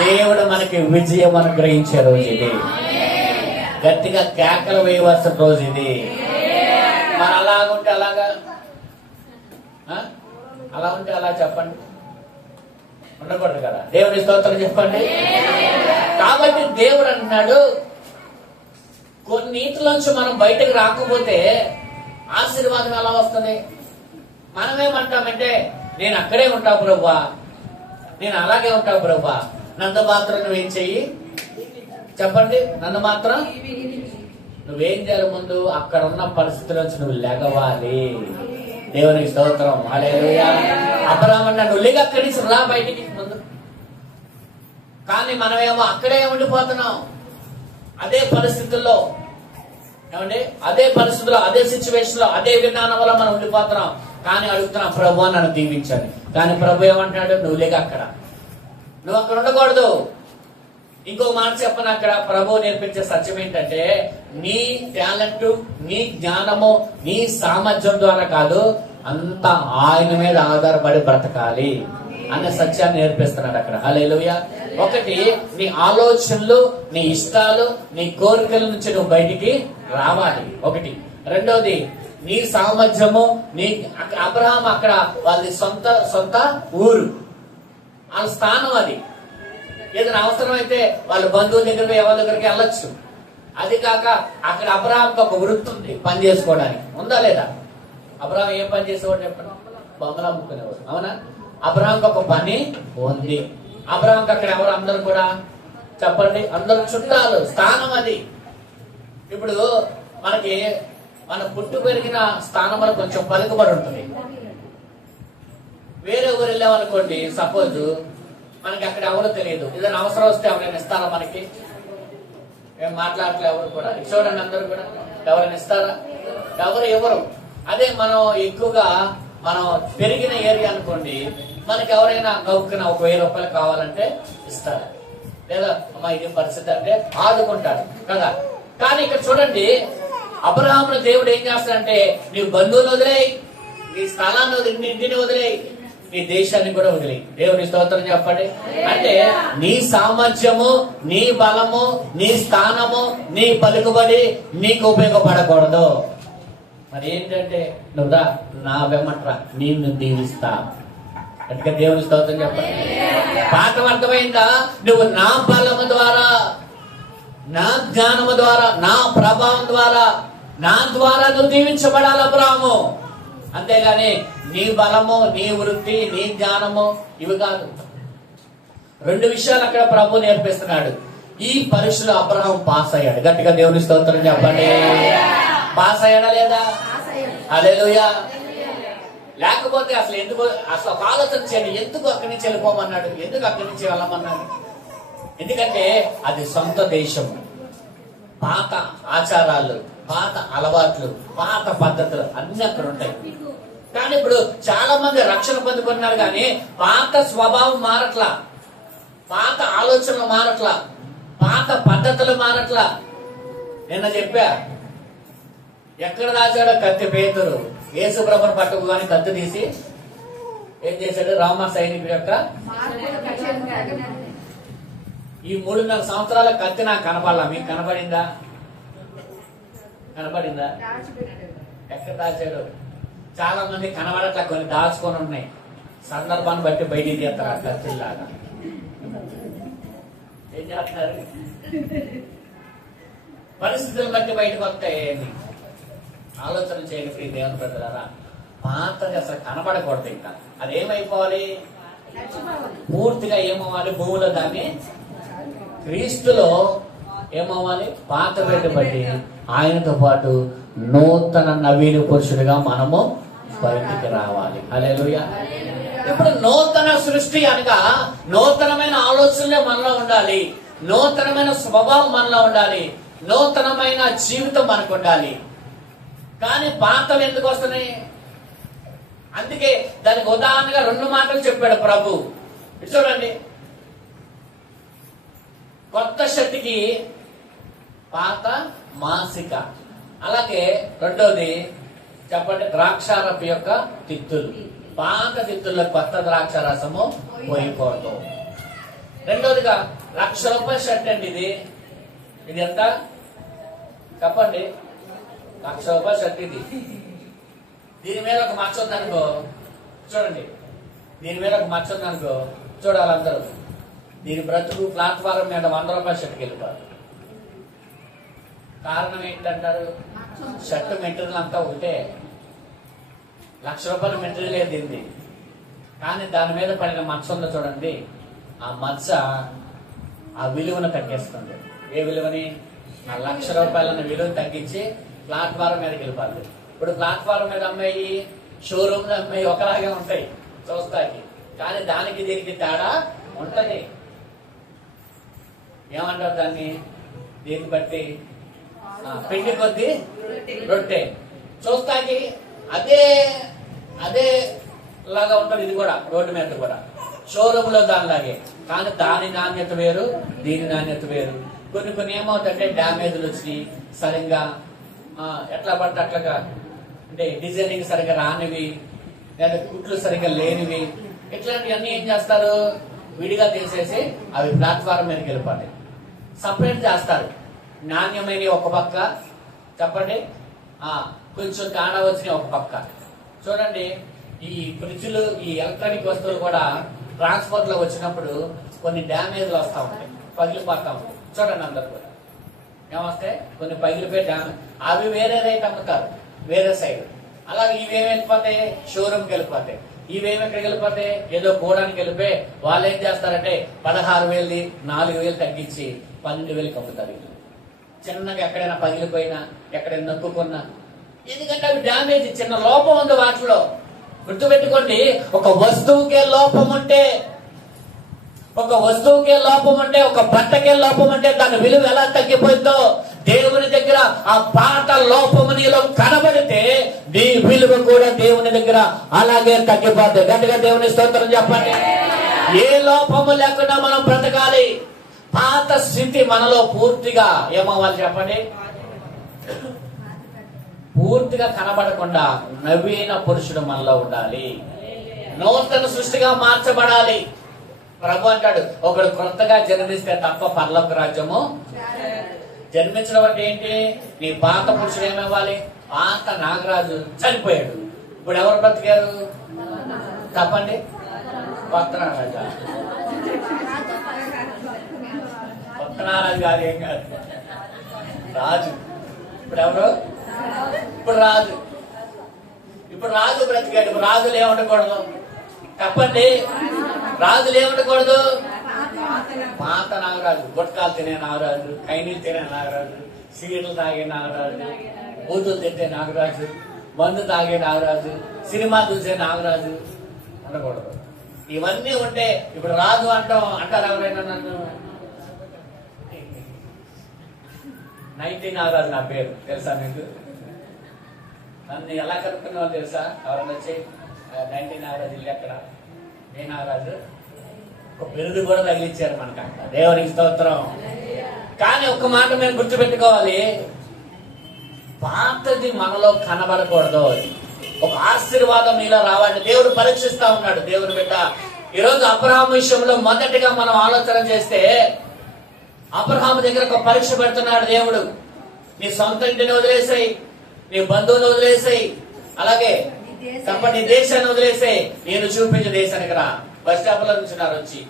దేవుడు మనకి విజయం అనుగ్రహించే రోజు ఇది. గట్టిగా కేకలు వేయవలసిన రోజు ఇది. మరి అలాగుంటే అలాగా, అలా ఉంటే అలా చెప్పండి, ఉండకూడదు కదా. దేవుని స్తోత్రం చెప్పండి. కాబట్టి దేవుడు అంటున్నాడు, కొన్నిటిలోంచి మనం బయటకు రాకపోతే ఆశీర్వాదం ఎలా వస్తుంది? మనమేమంటామంటే, నేను అక్కడే ఉంటా ప్రభువా, నేను అలాగే ఉంటా ప్రభువా, నన్ను మాత్రం నువ్వేం చెయ్యి చెప్పండి. నన్ను మాత్రం నువ్వేం చేయాలి? ముందు అక్కడ ఉన్న పరిస్థితుల నుంచి నువ్వు లెగవాలి. దేవునికి స్తోత్రం. హల్లెలూయా. అబ్రాహాము నువ్వు లేక అక్కడి నుంచి రా బయటికి ముందు. కానీ మనమేమో అక్కడే ఉండిపోతున్నాం. అదే పరిస్థితుల్లో, ఏమండి, అదే పరిస్థితుల్లో, అదే సిచ్యువేషన్ లో, అదే విధానం వల్ల మనం ఉండిపోతున్నాం. కానీ అడుగుతున్నాం, ప్రభు నన్ను దీవించాలి. కానీ ప్రభు ఏమంటున్నాడు? నువ్వు లేక అక్కడ, నువ్వు అక్కడ ఉండకూడదు. ఇంకో మాట చెప్పను, అక్కడ ప్రభు నేర్పించే సత్యం ఏంటంటే, నీ టాలెంట్, నీ జ్ఞానము, నీ సామర్థ్యం ద్వారా కాదు, అంతా ఆయన మీద ఆధారపడి బ్రతకాలి అనే సత్యాన్ని నేర్పిస్తున్నాడు అక్కడ. హల్లెలూయా. ఒకటి, నీ ఆలోచనలు, నీ ఇష్టాలు, నీ కోరికల నుంచి నువ్వు బయటికి రావాలి ఒకటి. రెండోది, నీ సామర్థ్యము, నీ అబ్రహాం అక్కడ వాళ్ళది సొంత ఊరు, వాళ్ళ స్థానం అది. ఏదైనా అవసరమైతే వాళ్ళ బంధువుల దగ్గరికి ఎవరి దగ్గరికి వెళ్ళొచ్చు. అది కాక అక్కడ అబ్రహాంకి ఒక వృత్తి ఉంది, పని చేసుకోవడానికి. ఉందా లేదా? అబ్రహాం ఏం పని చేసేవాడు చెప్పండి? బొమ్మలు అమ్ముకునేవాడు. అవునా? అబ్రహాంకి ఒక పని ఉంది. అబ్రహాంకి అక్కడ ఎవరు? అందరూ కూడా చెప్పండి, అందరూ చుట్టాలు, స్థానం అది. ఇప్పుడు మనకి మన పుట్టు పెరిగిన స్థానంలో కొంచెం పలుకుబడి ఉంటుంది. వేరే ఊరు వెళ్ళామనుకోండి, సపోజ్ మనకి అక్కడ ఎవరో తెలియదు, ఏదైనా అవసరం వస్తే ఎవరైనా ఇస్తారా? మనకి ఏం మాట్లాడలే ఎవరు కూడా. చూడండి, అందరూ కూడా ఎవరైనా ఇస్తారా? ఎవరు. అదే మనం ఎక్కువగా మనం పెరిగిన ఏరియా అనుకోండి, మనకి ఎవరైనా గౌక్కున ఒక 1000 రూపాయలు కావాలంటే ఇస్తారు, లేదా అమ్మా ఇది పరిస్థితి అంటే ఆదుకుంటారు కదా. కానీ ఇక్కడ చూడండి, అబ్రహామును దేవుడు ఏం చేస్తాడంటే, నీ బంధువులు వదిలేయి, నీ స్థలాన్ని వదిలి, నీ ఇంటిని వదిలేయి, నీ దేశాన్ని కూడా వదిలేయి. దేవుని స్తోత్రం చెప్పండి. అంటే నీ సామర్థ్యము, నీ బలము, నీ స్థానము, నీ పలుకుబడి నీకు ఉపయోగపడకూడదు. మరి ఏంటంటే, నువ్వురా నా వెమ్మట్రా, నిన్ను దీవిస్తా. అంటే దేవుని స్తోత్రం చెప్పండి. పాఠం అర్థమైందా? నువ్వు నా బలము ద్వారా, నా జ్ఞానము ద్వారా, నా ప్రభావం ద్వారా, నా ద్వారా నువ్వు దీవించబడాలి అబ్రహాము. అంతేగాని నీ బలము, నీ వృత్తి, నీ జ్ఞానము ఇవి కాదు. 2 విషయాలు అక్కడ ప్రభు నేర్పిస్తున్నాడు. ఈ పరీక్షలో అబ్రహాం పాస్ అయ్యాడు. గట్టిగా దేవుని స్తోత్రం చెప్పండి. పాస్ అయ్యాడా లేదా? హల్లెలూయా. లేకపోతే అసలు ఎందుకు, అసలు ఒక ఆలోచన చేయండి, ఎందుకు అక్కడి నుంచి వెళ్ళిపోమన్నాడు, ఎందుకు అక్కడి నుంచి వెళ్ళమన్నాడు? ఎందుకంటే అది సొంత దేశం, పాత ఆచారాలు, పాత అలవాట్లు, పాత పద్ధతులు అన్ని అక్కడ ఉంటాయి. కానీ ఇప్పుడు చాలా మంది రక్షణ పొందుకున్నారు, కానీ పాత స్వభావం మారట్లా, పాత ఆలోచనలు మారట్లా, పాత పద్ధతులు మారట్లా. నిన్న చెప్పా, ఎక్కడ దాచాడో కత్తి పేతురు, యేసు ప్రభువును పట్టుకుని కత్తి తీసి ఏం చేశాడు? రామ సైనికుడి యొక్క ఈ 3.5 సంవత్సరాల కత్తి నాకు కనపడాల. మీకు కనపడిందా? ఎక్కడ దాచాడు? చాలా మంది కనబడట్లా, కొన్ని దాచుకొని ఉన్నాయి. సందర్భాన్ని బట్టి బయటికి తీస్తారు ఆ కత్తిలాగా. ఏం చేస్తున్నారు? పరిస్థితులను బట్టి బయటకు వస్తాయి. ఆలోచన చేయండి దేవుని ప్రజలారా. పాతది అసలు కనబడకూడదు. ఇంకా అదేమైపోవాలి? పూర్తిగా ఏమవ్వాలి? భూమిలో దాన్ని క్రీస్తులో ఏమవ్వాలి? పాత వేట బట్టి ఆయనతో పాటు నూతన నవీన పురుషుడిగా మనము బయటికి రావాలి. హల్లెలూయా. ఇప్పుడు నూతన సృష్టి అనగా నూతనమైన ఆలోచనలే మనలో ఉండాలి, నూతనమైన స్వభావం మనలో ఉండాలి, నూతనమైన జీవితం మనకు ఉండాలి. కానీ పాతలు ఎందుకు వస్తున్నాయి? అందుకే దానికి ఉదాహరణగా 2 మాటలు చెప్పాడు ప్రభు. చూడండి, కొత్త షర్టుకి పాత మాసిక, అలాగే రెండోది చెప్పండి ద్రాక్షారపు యొక్క తిత్తులు. పాత తిత్తుల్లో కొత్త ద్రాక్ష రసము పోయకూడదు. రెండోదిగా 1,00,000 రూపాయల షర్ట్ అండి ఇది. ఇది ఎంత చెప్పండి? 1,00,000 రూపాయల షర్ట్ ఇది. దీని మీద ఒక మచ్చ ఉందనుకో, చూడండి, దీని మీద ఒక మచ్చ ఉందనుకో, చూడాలి అందరూ. దీని బ్రతుకు ప్లాట్ఫారం మీద 100 రూపాయల షర్ట్కి వెళ్ళిపోదు. కారణం ఏంటంటారు? షర్ట్ మెటీరియల్ అంతా ఒకటే, 1,00,000 రూపాయల మెటీరియల్ దీన్ని. కానీ దాని మీద పడిన మచ్చ ఉందో చూడండి, ఆ మచ్చ ఆ విలువను తగ్గిస్తుంది. ఏ విలువని? ఆ 1,00,000 రూపాయలన్న విలువను తగ్గించి ప్లాట్ఫారం మీదకి వెళ్ళిపోద్ది. ఇప్పుడు ప్లాట్ఫారం మీద అమ్మాయి, షోరూమ్ అమ్మాయి ఒకలాగే ఉంటాయి చూస్తాకి, కానీ దానికి దీనికి తేడా ఉంటది. ఏమంటారు దాన్ని? దీన్ని బట్టి పిండి కొద్ది రొట్టె. చూస్తాకి అదే అదే లాగా ఉంటది. ఇది కూడా రోడ్డు మీద కూడా షోరూమ్ లో దానిలాగే, కానీ దాని నాణ్యత వేరు, దీని నాణ్యత వేరు. కొన్ని ఏమవుతాయంటే డ్యామేజ్లు వచ్చి సరిగ్గా ఎట్లా పడితే అట్లాగా, అంటే డిజైనింగ్ సరిగ్గా రానివి, లేదా కుట్లు సరిగ్గా లేనివి, ఇట్లాంటివన్నీ ఏం చేస్తారు, విడిగా తీసేసి అవి ప్లాట్ఫామ్ మీదకి వెళ్ళిపోతాయి. సపరేట్ చేస్తారు. నాణ్యమైన ఒక పక్క, చెప్పండి, కొంచెం కాణ వచ్చిన ఒక పక్క. చూడండి, ఈ ఫ్రిడ్జ్లు, ఈ ఎలక్ట్రానిక్ వస్తువులు కూడా ట్రాన్స్పోర్ట్ లో వచ్చినప్పుడు కొన్ని డ్యామేజ్లు వస్తా ఉంటాయి, పగిలిపోతా ఉంటాయి. చూడండి, అందరు కూడా ఏమొస్తాయి, కొన్ని పగిలిపోయి డ్యామేజ్, అవి వేరే రేట్ అమ్ముతారు వేరే సైడ్. అలాగే ఇవేమి వెళ్ళిపోతాయి, షోరూమ్కి వెళ్ళిపోతాయి. ఇవేమి ఎక్కడికి వెళ్ళిపోతాయి, ఏదో గోడానికి వెళ్ళిపోయి వాళ్ళు ఏం చేస్తారంటే 16,000 4,000 తగ్గించి 12,000కి అమ్ముతారు. చిన్నగా ఎక్కడైనా పగిలిపోయినా, ఎక్కడైనా నొక్కుకున్నా, ఎందుకంటే అవి డ్యామేజ్, చిన్న లోపం ఉంది వాటిలో. గుర్తుపెట్టుకోండి, ఒక వస్తువుకే లోపం ఉంటే, ఒక వస్తువుకే లోపం ఉంటే, ఒక బట్టకే లోపం ఉంటే దాని విలువ ఎలా తగ్గిపోయిందో, దేవుని దగ్గర ఆ పాత లోపము నీలో కనబడితే నీ విలువ కూడా దేవుని దగ్గర అలాగే తగ్గిపోతుంది. గట్టిగా దేవుని స్తోత్రం చెప్పండి. ఏ లోపము లేకుండా మనం బ్రతకాలి. పాత స్థితి మనలో పూర్తిగా ఏమవ్వాలి చెప్పండి, పూర్తిగా కనబడకుండా నవీన పురుషుడు మనలో ఉండాలి. నూతన సృష్టిగా మార్చబడాలి. ప్రభు అంటాడు, ఒకడు కొత్తగా జన్మిస్తే తప్ప పరలోక రాజ్యము. జన్మించడం అంటే ఏంటి, నీ పాత పురుషుడు ఏమవ్వాలి, పాత నాగరాజు చనిపోయాడు, ఇప్పుడు ఎవరు బ్రతికారు తప్పండి, కొత్త నాగరాజు. కొత్త నాగరాజు కాదు, ఏం కాదు, రాజు. ఇప్పుడు ఎవరు, ఇప్పుడు రాజు. ఇప్పుడు రాజు బ్రతికాడు. ఇప్పుడు రాజులు ఏముండకూడదు తప్పండి, రాజులు ఏముండకూడదు, పాత నాగరాజు, గుట్కాలు తినే నాగరాజు, కైనీలు తినే నాగరాజు, సిగరెట్లు తాగే నాగరాజు, బూతులు తిట్టే నాగరాజు, మందు తాగే నాగరాజు, సినిమా చూసే నాగరాజు ఉండకూడదు. ఇవన్నీ ఉంటే ఇప్పుడు రాజు అంటారు ఎవరైనా నన్ను. 19 నాగరాజు నా పేరు తెలుసా మీకు? నన్ను ఎలా కనుక్కున్నావు తెలుసా? ఎవరన్నా వచ్చి 19 నాగరాజు ఇల్లు ఎక్కడ, ఏ నాగరాజు, ఒక బిరుదు కూడా తగిలిచ్చారు మనకు. దేవునికి స్తోత్రం. కానీ ఒక్క మాట మేము గుర్తుపెట్టుకోవాలి, పాతది మనలో కనబడకూడదు. ఒక ఆశీర్వాదం నీలో రావాలని దేవుడు పరీక్షిస్తా ఉన్నాడు. దేవుని బిడ్డ, ఈరోజు అబ్రహాము విషయంలో మొదటిగా మనం ఆలోచన చేస్తే, అబ్రహాము దగ్గర ఒక పరీక్ష పెడుతున్నాడు దేవుడు. నీ సొంత ఇంటిని వదిలేసాయి, నీ బంధువుని వదిలేసాయి, అలాగే తప్ప నీ దేశాన్ని వదిలేసాయి, నేను చూపించే దేశానికి రా. బస్ స్టాప్ లో నుంచున్నారు, వచ్చి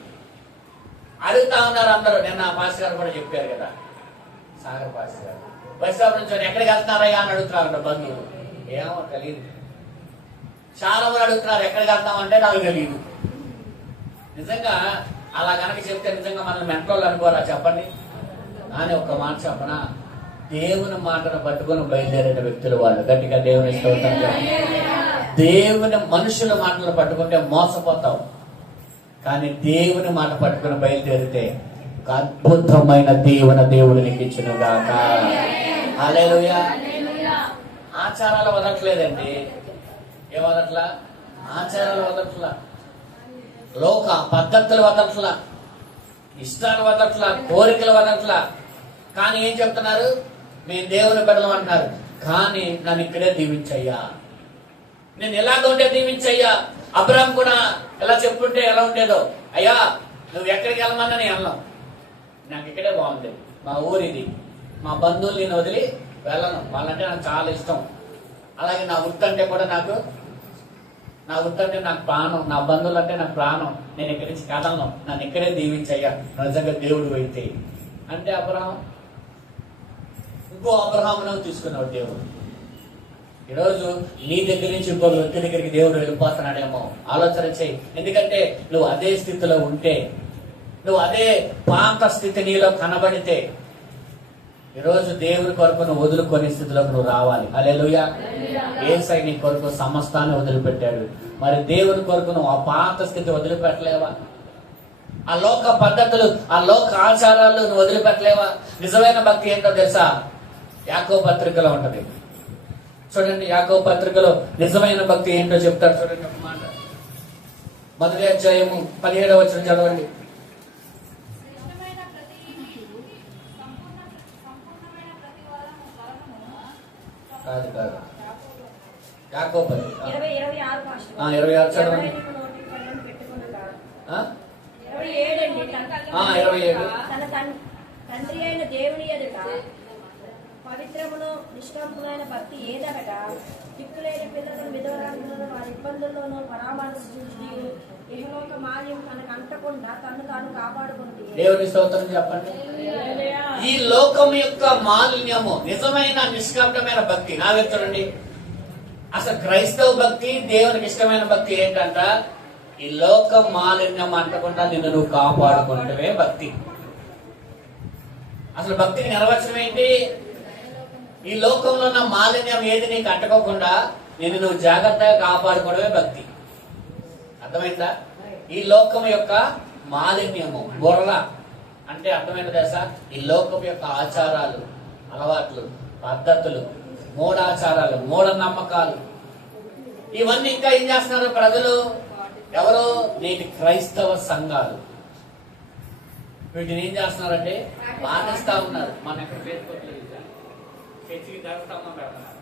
అడుగుతా ఉన్నారు అందరూ. నిన్న పాస్ గారు కూడా చెప్పారు కదా, సాగర్ పాస్ గారు. బస్ స్టాప్ నుంచి ఎక్కడికి వెళ్తున్నారయ్యా అని అడుగుతున్నారు బంధువులు. ఏమో తెలియదు. చాలా మంది అడుగుతున్నారు ఎక్కడికి వెళ్తామంటే నాకు తెలియదు. నిజంగా అలా కనుక చెప్తే నిజంగా మనల్ని మెంటోళ్ళు అనుకోరా చెప్పండి. కానీ ఒక్క మాట చెప్పనా, దేవుని మాటను పట్టుకుని బయలుదేరిన వ్యక్తులు వాళ్ళు. గట్టిగా దేవుని స్తోత్రం. దేవుని మనుషుల మాటలు పట్టుకుంటే మోసపోతావు, కానీ దేవుని మాట పట్టుకుని బయలుదేరితే అద్భుతమైన దేవుడు నీకు ఇచ్చిన గాక. హల్లెలూయా. ఆచారాలు వదలట్లేదండి. ఏం వదట్లా? ఆచారాలు వదలట్లా, లోక పద్ధతులు వదలట్లా, ఇష్టాలు వదలట్లా, కోరికలు వదలట్లా. కానీ ఏం చెప్తున్నారు, మేము దేవుని బిడ్డలం అంటున్నారు. కానీ నన్ను ఇక్కడే దీవించయ్యా, నేను ఎలాగ ఉంటే దీవించయ్యా. అబ్రహాం కూడా ఎలా చెప్పుంటే ఎలా ఉండేదో, అయ్యా నువ్వు ఎక్కడికి వెళ్ళమన్నా నేను వెళ్ళను, నాకు ఇక్కడే బాగుంది, మా ఊరిది, మా బంధువులు నేను వదిలి వెళ్ళను, వాళ్ళంటే నాకు చాలా ఇష్టం. అలాగే నా వృత్తి అంటే కూడా నాకు ప్రాణం, నా బంధువులు అంటే నాకు ప్రాణం, నేను ఇక్కడి నుంచి కదలను, నన్ను ఇక్కడే దీవించయ్యా నిజంగా దేవుడు అయితే. అంటే అబ్రహాం ఇంకో అబ్రహామును తీసుకున్నాడు దేవుడు. ఈరోజు నీ దగ్గర నుంచి ఇంకో వ్యక్తి దగ్గరికి దేవుడు వెళ్ళిపోతున్నాడేమో ఆలోచన చేయి. ఎందుకంటే నువ్వు అదే స్థితిలో ఉంటే, నువ్వు అదే పాత స్థితి నీలో కనబడితే, ఈరోజు దేవుని కొరకు నువ్వు వదులుకొని స్థితిలోకి నువ్వు రావాలి. హల్లెలూయా. యేసయ్య నీ కొరకు సమస్తాన్ని వదిలిపెట్టాడు. మరి దేవుని కొరకు నువ్వు ఆ పాత స్థితి వదిలిపెట్టలేవా? ఆ లోక పద్ధతులు, ఆ లోక ఆచారాలు నువ్వు వదిలిపెట్టలేవా? నిజమైన భక్తి ఏంటో తెలుసా? యాకోబు పత్రికలో ఉంటది చూడండి. యాకోబు పత్రికలో నిజమైన భక్తి ఏంటో చెప్తారు చూడండి. ఒక మాట, మొదటి అధ్యాయము 17వ వచనం చదవండి. కాదు యాకోబు 26 పాస్టర్. 26 చదవండి. ఎవరైనా నోటి కళ్ళను పెట్టుకొనక. ఆ? 27 అండి. 27. తన తండ్రి అయిన దేవుని ఎదుట పవిత్రమును నిష్కంపులైన భక్తి ఏదనక దిక్కులేని పిల్లలను విధవరాలను వారి ఇబ్బందుల్లోనూ పరామర్శించి ఇహలోక మాల్యం తనకు అంటకుండా తను తాను కాపాడుకుంటే. దేవుని స్తోత్రం చెప్పండి. ఈ లోకం యొక్క మాలిన్యము నిజమైన నిష్కపటమైన భక్తి. నా చూడండి, అసలు క్రైస్తవ భక్తి, దేవునికి ఇష్టమైన భక్తి ఏంటంట? ఈ లోక మాలిన్యం అంటకుండా నిన్ను నువ్వు కాపాడుకుంటమే భక్తి. అసలు భక్తికి నిర్వచనం ఏంటి? ఈ లోకంలో ఉన్న మాలిన్యం ఏది నీకు అంటుకోకుండా నిన్ను నువ్వు జాగ్రత్తగా కాపాడుకోవడమే భక్తి. అర్థమైందా? ఈ లోకం యొక్క మాలిన్యము బుర్ర అంటే అర్థమైన తెలుసా? ఈ లోకం యొక్క ఆచారాలు, అలవాట్లు, పద్ధతులు, మూఢాచారాలు, మూఢనమ్మకాలు, ఇవన్నీ ఇంకా ఏం చేస్తున్నారు ప్రజలు? ఎవరు? నేటి క్రైస్తవ సంఘాలు వీటిని ఏం చేస్తున్నారంటే పాటిస్తా ఉన్నారు. మన ఎక్కడ పేర్కొట్లేదు, చర్చికి ధర్మస్తంభం పెడుతున్నారు.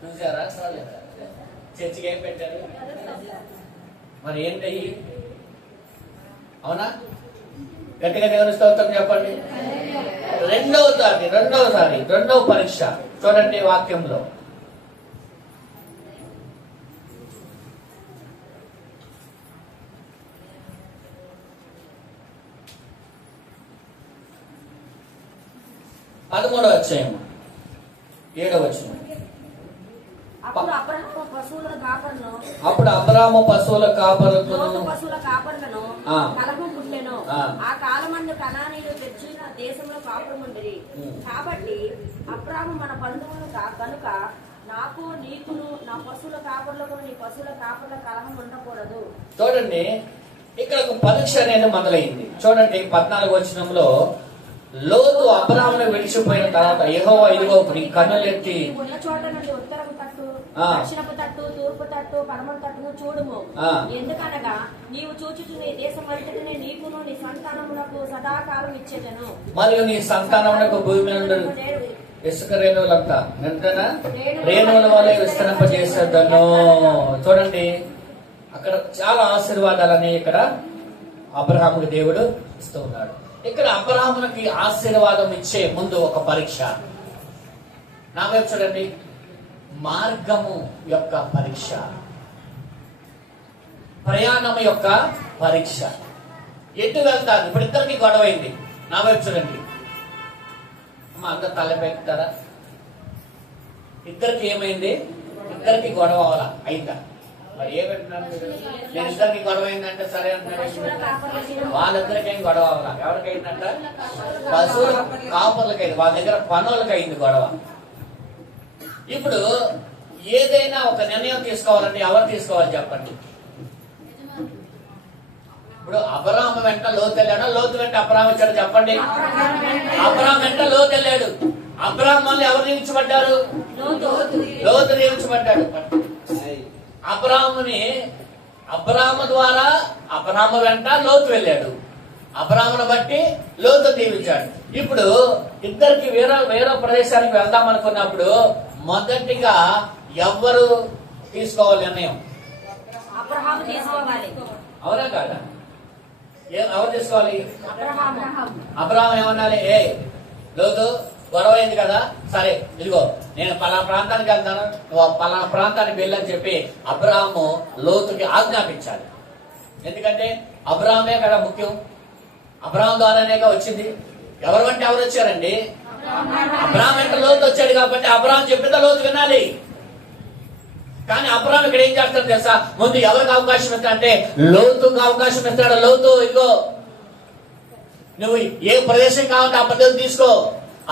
చూసారా? చర్చికి ఏం పెట్టారు? మరి ఏంటి? అవునా? గట్టిగా దేవుని స్తోత్రం చెప్పండి. రెండవ పరీక్ష చూడండి వాక్యంలో. పదమూడవ అధ్యాయం 7వ వచనం. అప్పుడు అబ్రహాము పశువుల కాపరులను కలహం పుట్టెను. ఆ కాలమందు కనానీయులు తెచ్చిన దేశంలో కాపురముండిరి. కాబట్టి అబ్రహాము మన బంధువులు కనుక నాకు నీకును నా పశువుల కాపరులకు నీ పశువుల కాపరుల కలహం ఉండకూడదు. చూడండి, ఇక్కడ ఒక పరీక్ష అనేది మొదలైంది. చూడండి 14వ వచనంలో, లోతు అబ్రాహామును విడిచిపోయిన తర్వాత యెహోవా ఇదిగో నీ కన్నులెత్తి ఉన్న చోట నుండి ఉత్తరపు తట్టు, దక్షిణపు తట్టు, తూర్పు తట్టు, పడమర తట్టును చూడుము. ఎందుకనగా నీవు చూచుచున్న ఈ దేశం అంతటినే నీకును నీ సంతానమునకు సదాకాలం ఇచ్చేదను. మరియు నీ సంతానమునకు భూమి నుండి ఇసుక రేణువులంతా రేణువుల వలె విస్తరింపజేసేదను. చూడండి, అక్కడ చాలా ఆశీర్వాదాలని ఇక్కడ అబ్రహాముకి దేవుడు ఇస్తూ ఉన్నాడు. ఇక్కడ అబ్రహామునికి ఆశీర్వాదం ఇచ్చే ముందు ఒక పరీక్ష. నా వైపు చూడండి, మార్గము యొక్క పరీక్ష, ప్రయాణం యొక్క పరీక్ష. ఎటు వెళ్తారు? ఇప్పుడు ఇద్దరికి గొడవైంది. నా వైపు చూడండి, అమ్మ అందరు తలపెట్టారా? ఇద్దరికి ఏమైంది? ఇద్దరికి గొడవ అవ్వాలా? అయిందా? మరి ఏమంటున్నారు? నేను ఇద్దరికి గొడవ అయిందంటే సరే అంటున్నారు. వాళ్ళిద్దరికి ఏం గొడవ అవ్వాలా? ఎవరికైందంట? పశువుల కాపర్లకైంది. వాళ్ళ దగ్గర పనులకి అయింది గొడవ. ఇప్పుడు ఏదైనా ఒక నిర్ణయం తీసుకోవాలంటే ఎవరు తీసుకోవాలి చెప్పండి? ఇప్పుడు అబ్రాహాము వెంట లోతు వెళ్ళాడా? లోతు వెంట అబ్రాహాము వచ్చాడు చెప్పండి? అబ్రాహాము వెంట లోతు వెళ్ళాడు. అబ్రాహాము వల్ల ఎవరు నియమించబడ్డారు? లోతు నియమించబడ్డాడు. అబ్రాహాము ద్వారా అబ్రాహాము వెంట లోతు వెళ్ళాడు. అబ్రాహామును బట్టి లోతు దీవించాడు. ఇప్పుడు ఇద్దరికి వేరే ప్రదేశానికి వెళ్దాం అనుకున్నప్పుడు మొదటిగా ఎవరు తీసుకోవాలి నిర్ణయం? అబ్రహాము తీసుకోవాలి. అవునా కాదా? ఎవరు తీసుకోవాలి? అబ్రహాము ఏమన్నాలి? లోతు గొడవ అయింది కదా, సరే ఇదిగో నేను పలానా ప్రాంతానికి వెళ్తాను, నువ్వు పలానా ప్రాంతానికి వెళ్ళని చెప్పి అబ్రహాము లోతుకి ఆజ్ఞాపించాలి. ఎందుకంటే అబ్రహామే కదా ముఖ్యం. అబ్రహాం ద్వారానే వచ్చింది. ఎవరు అంటే ఎవరు వచ్చారండి? అబ్రహాం వెంట లోతు వచ్చాడు కాబట్టి అబ్రహాం చెప్పిందా లోతు వినాలి. కానీ అబ్రహాం ఇక్కడ ఏం చేస్తాడు తెలుసా? ముందు ఎవరికి అవకాశం ఇస్తాడంటే లోతుకు అవకాశం ఇస్తాడు. లోతు ఇదిగో నువ్వు ఏ ప్రదేశం కావాలంటే ఆ ప్రదేశం తీసుకో,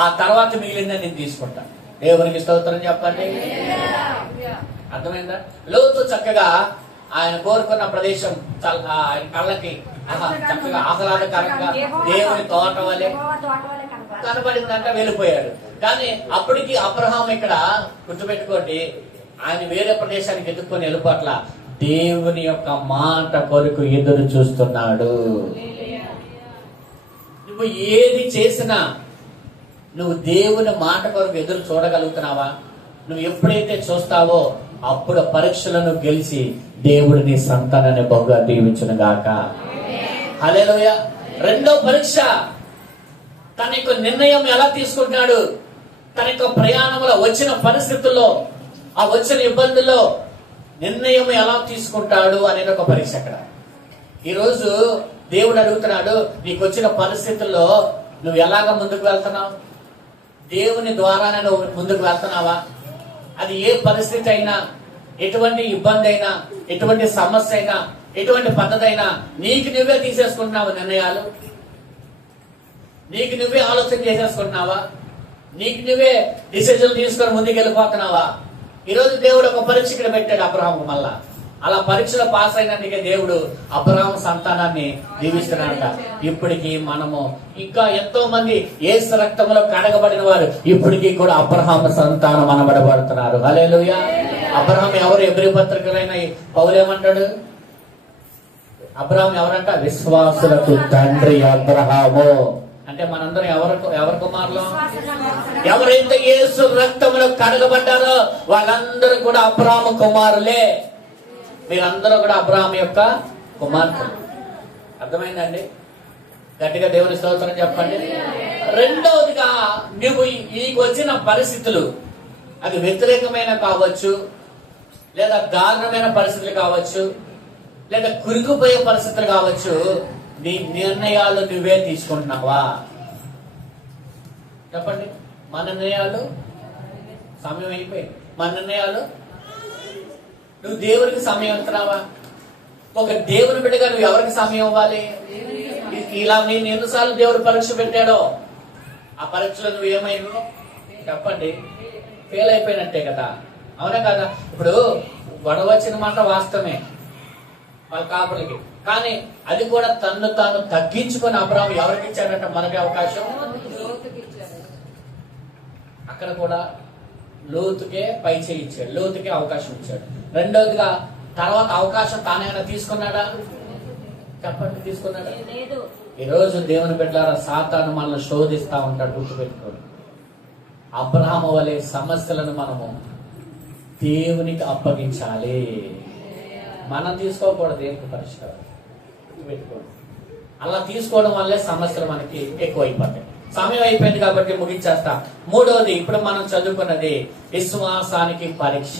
ఆ తర్వాత మిగిలిందని నేను తీసుకుంటా. దేవునికి స్తోత్రం చెప్పండి. అర్థమైందా? లోతు చక్కగా ఆయన కోరుకున్న ప్రదేశం ఆయన కళ్ళకి చక్కగా ఆహ్లాదకరంగా దేవుని తోట వలె కనబడిందంట, వెళ్ళిపోయాడు. కానీ అప్పటికి అబ్రహాం ఇక్కడ గుర్తుపెట్టుకోండి, ఆయన వేరే ప్రదేశానికి ఎదుర్కొని వెళ్ళిపోట్ల దేవుని యొక్క మాట కొరకు ఎదురు చూస్తున్నాడు. నువ్వు ఏది చేసినా నువ్వు దేవుని మాట కొరకు ఎదురు చూడగలుగుతున్నావా? నువ్వు ఎప్పుడైతే చూస్తావో అప్పుడు పరీక్షలను గెలిచి దేవుడు నీ సంతానాన్ని బహుగా దీవించును గాక. హల్లెలూయా. రెండో పరీక్ష, తన యొక్క నిర్ణయం ఎలా తీసుకుంటున్నాడు, తన యొక్క ప్రయాణంలో వచ్చిన పరిస్థితుల్లో, ఆ వచ్చిన ఇబ్బందుల్లో నిర్ణయం ఎలా తీసుకుంటాడు అనేది ఒక పరీక్ష. అక్కడ ఈరోజు దేవుడు అడుగుతున్నాడు, నీకు వచ్చిన పరిస్థితుల్లో నువ్వు ఎలాగ ముందుకు వెళ్తున్నావు? దేవుని ద్వారానే నువ్వు ముందుకు వెళ్తున్నావా? అది ఏ పరిస్థితి అయినా, ఎటువంటి ఇబ్బంది అయినా, ఎటువంటి సమస్య అయినా, ఎటువంటి పద్ధతి అయినా నీకు నువ్వే తీసేసుకుంటున్నావు నిర్ణయాలు? నీకు నువ్వే ఆలోచన చేసేసుకుంటున్నావా? నీకు నువ్వే డిసిజన్ తీసుకొని ముందుకు వెళ్ళిపోతున్నావా? ఈరోజు దేవుడు ఒక పరీక్ష ఇక్కడ పెట్టాడు అబ్రహాము. మళ్ళా అలా పరీక్షలో పాస్ అయినందుకే దేవుడు అబ్రహాము సంతానాన్ని దీవిస్తున్నాడట. ఇప్పటికీ మనము ఇంకా ఎంతో మంది యేసు రక్తంలో కడగబడిన వారు ఇప్పటికీ కూడా అబ్రహాము సంతానం అనబడబడుతున్నారు. హల్లెలూయా. అబ్రహాం ఎవరు? ఎబ్రీ పత్రికలైన పౌలు ఏమంటాడు? అబ్రహాం ఎవరంట? విశ్వాసులకు తండ్రి అబ్రహాము. అంటే మనందరం ఎవరి కుమారులు? ఎవరైతే యేసు రక్తంలో కడగబడ్డారో వాళ్ళందరూ కూడా అబ్రహాము కుమారులే. మీరందరూ కూడా అబ్రహాం యొక్క కుమార్తె. అర్థమైందండి? గట్టిగా దేవుని స్తోత్రం చెప్పండి. రెండవదిగా, నువ్వు నీకు వచ్చిన పరిస్థితులు అది వ్యతిరేకమైన కావచ్చు, లేదా దారుణమైన పరిస్థితులు కావచ్చు, లేదా కురుకుపోయే పరిస్థితులు కావచ్చు, నీ నిర్ణయాలు నువ్వే తీసుకుంటున్నావా? చెప్పండి. మన నిర్ణయాలు సమయం అయిపోయింది. మన నిర్ణయాలు నువ్వు దేవుడికి సమయం ఇస్తున్నావా? ఒక దేవుని బిడ్డగా నువ్వు ఎవరికి సమయం ఇవ్వాలి? ఇలా నేను ఎన్నిసార్లు దేవుడు పరీక్ష పెట్టాడో ఆ పరీక్షలో నువ్వు ఏమైందో చెప్పండి. ఫెయిల్ అయిపోయినట్టే కదా, అవునా కదా? ఇప్పుడు గొడవ వచ్చిన మాట వాస్తవమే వాళ్ళ కాపులకి, కానీ అది కూడా తన్ను తాను తగ్గించుకొని అబ్రహాము ఎవరికి ఇచ్చాడంట? మనకి అవకాశం. అక్కడ కూడా లోతుకే పై చేయి ఇచ్చాడు, లోతుకే అవకాశం ఇచ్చాడు. రెండోదిగా, తర్వాత అవకాశం తానేమైనా తీసుకున్నాడా? చెప్పండి, తీసుకున్నాడా? ఈ రోజు దేవుని బిడ్డలారా, సాతాను మనల్ని శోధిస్తా ఉంటాడు. గుర్తుపెట్టుకోండి, అబ్రహాము వలె సమస్యలను మనము దేవునికి అప్పగించాలి. మనం తీసుకోకూడదు దేవునికి పరిష్కారం. గుర్తుపెట్టుకోండి, అలా తీసుకోవడం వల్లే సమస్యలు మనకి ఎక్కువ అయిపోతాయి. సమయం అయిపోయింది కాబట్టి ముగించేస్తా. మూడవది, ఇప్పుడు మనం చదువుకున్నది విశ్వాసానికి పరీక్ష.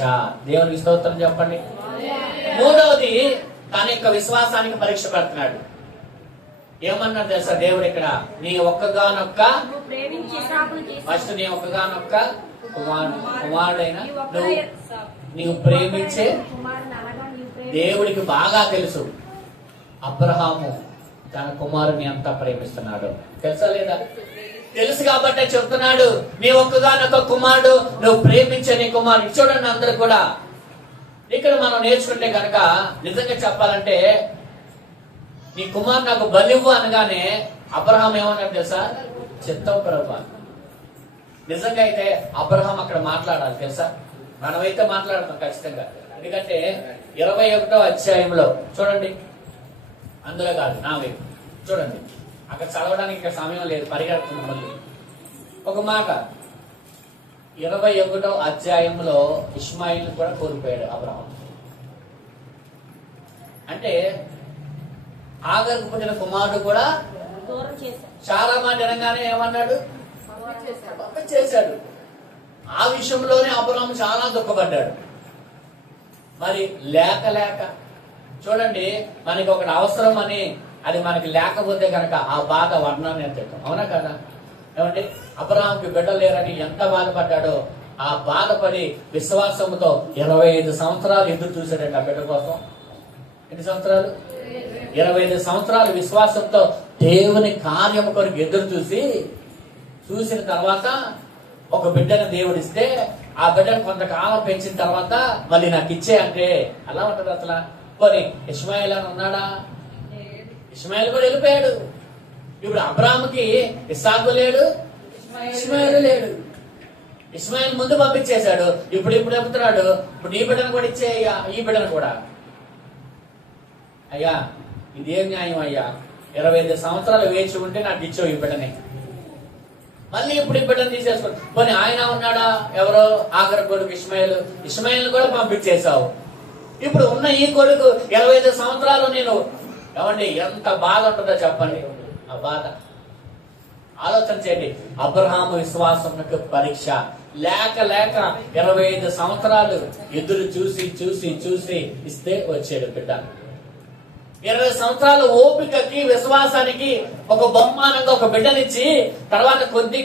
దేవునికి స్తోత్రం చెప్పండి. మూడవది, తన యొక్క విశ్వాసానికి పరీక్ష పెడుతున్నాడు. ఏమన్నాడు తెలుసా దేవుడు ఇక్కడ? నీ ఒక్కగానొక్క, ఫస్ట్ నీ ఒక్కగానొక్క కుమారుడైన నీవు ప్రేమించే, దేవుడికి బాగా తెలుసు అబ్రహాము తన కుమారుని ఎంత ప్రేమిస్తున్నాడు. తెలుసా లేదా? తెలుసు కాబట్టే చెప్తున్నాడు, నీ ఒక్కగానొక్క కుమారుడు, నువ్వు ప్రేమించే నీ కుమారుడు. చూడండి, అందరు కూడా ఇక్కడ మనం నేర్చుకుంటే కనుక, నిజంగా చెప్పాలంటే, నీ కుమారు నాకు బలివ్వు అనగానే అబ్రహాం ఏమన్నాడు తెలుసా? చిత్తం ప్రభువా. నిజంగా అయితే అబ్రహాం అక్కడ మాట్లాడాలి తెలుసా? మనమైతే మాట్లాడతాం ఖచ్చితంగా. ఎందుకంటే 21వ అధ్యాయంలో చూడండి, అందులో కాదు నా వైపు చూడండి, అక్కడ చదవడానికి ఇక్కడ సమయం లేదు, పరిగెడుతుంది మళ్ళీ. ఒక మాట, 21వ అధ్యాయంలో ఇష్మాయిల్ కూడా కోల్పోయాడు అబ్రహాం. అంటే ఆగర్కు పుట్టిన కుమారుడు కూడా చాలా మాట అనగానే ఏమన్నాడు? చేశాడు. ఆ విషయంలోనే అబ్రహాం చాలా దుఃఖపడ్డాడు. మరి లేక చూడండి, మనకి ఒకటి అవసరం అని అది మనకి లేకపోతే కనుక ఆ బాధ వర్ణాన్ని ఎత్తేస్తాం, అవునా కదా? ఏమంటే అబ్రహాంకి బిడ్డలు లేరని ఎంత బాధపడ్డాడో, ఆ బాధపడి విశ్వాసంతో 25 సంవత్సరాలు ఎదురు చూశాడంట ఆ బిడ్డ కోసం. ఎన్ని సంవత్సరాలు? 25 సంవత్సరాలు విశ్వాసంతో దేవుని కార్యము కొరకు ఎదురు చూసిన తర్వాత ఒక బిడ్డను దేవుడిస్తే, ఆ బిడ్డను కొంతకాలం పెంచిన తర్వాత మళ్ళీ నాకు ఇచ్చే అంటే అలా ఉంటది అసలు. పోనీ ఇష్మాయిల్ అని ఉన్నాడా? ఇష్మాయిల్ కూడా వెళ్ళిపోయాడు. ఇప్పుడు అబ్రాహాముకి ఇస్సాకు లేడు, ఇష్మాయిల్ లేడు. ఇష్మాయిల్ ముందు పంపించేశాడు, ఇప్పుడు చెబుతున్నాడు, ఇప్పుడు నీ బిడ్డను కూడా ఇచ్చేయ్యా, ఈ బిడ్డను కూడా. అయ్యా, ఇదేం న్యాయం అయ్యా? 25 సంవత్సరాలు వేచి ఉంటే నాకు ఇచ్చావు ఈ బిడ్డని. మళ్ళీ ఇప్పుడు ఈ బిడ్డను తీసేసుకోండి. పోనీ ఆయన ఉన్నాడా? ఎవరో ఆఖరి కొడుకు ఇష్మాయేలు కూడా పంపించేశావు. ఇప్పుడు ఉన్న ఈ కొడుకు 25 సంవత్సరాలు నేను ఏమండి ఎంత బాధ ఉంటుందో చెప్పండి. ఆ బాధ ఆలోచన చేయండి. అబ్రహాము విశ్వాసమునకు పరీక్ష లేక 25 సంవత్సరాలు ఎదురు చూసి ఇస్తే వచ్చాడు బిడ్డ. 20 సంవత్సరాల ఓపికకి విశ్వాసానికి ఒక బహుమానంగా ఒక బిడ్డనిచ్చి తర్వాత కొన్ని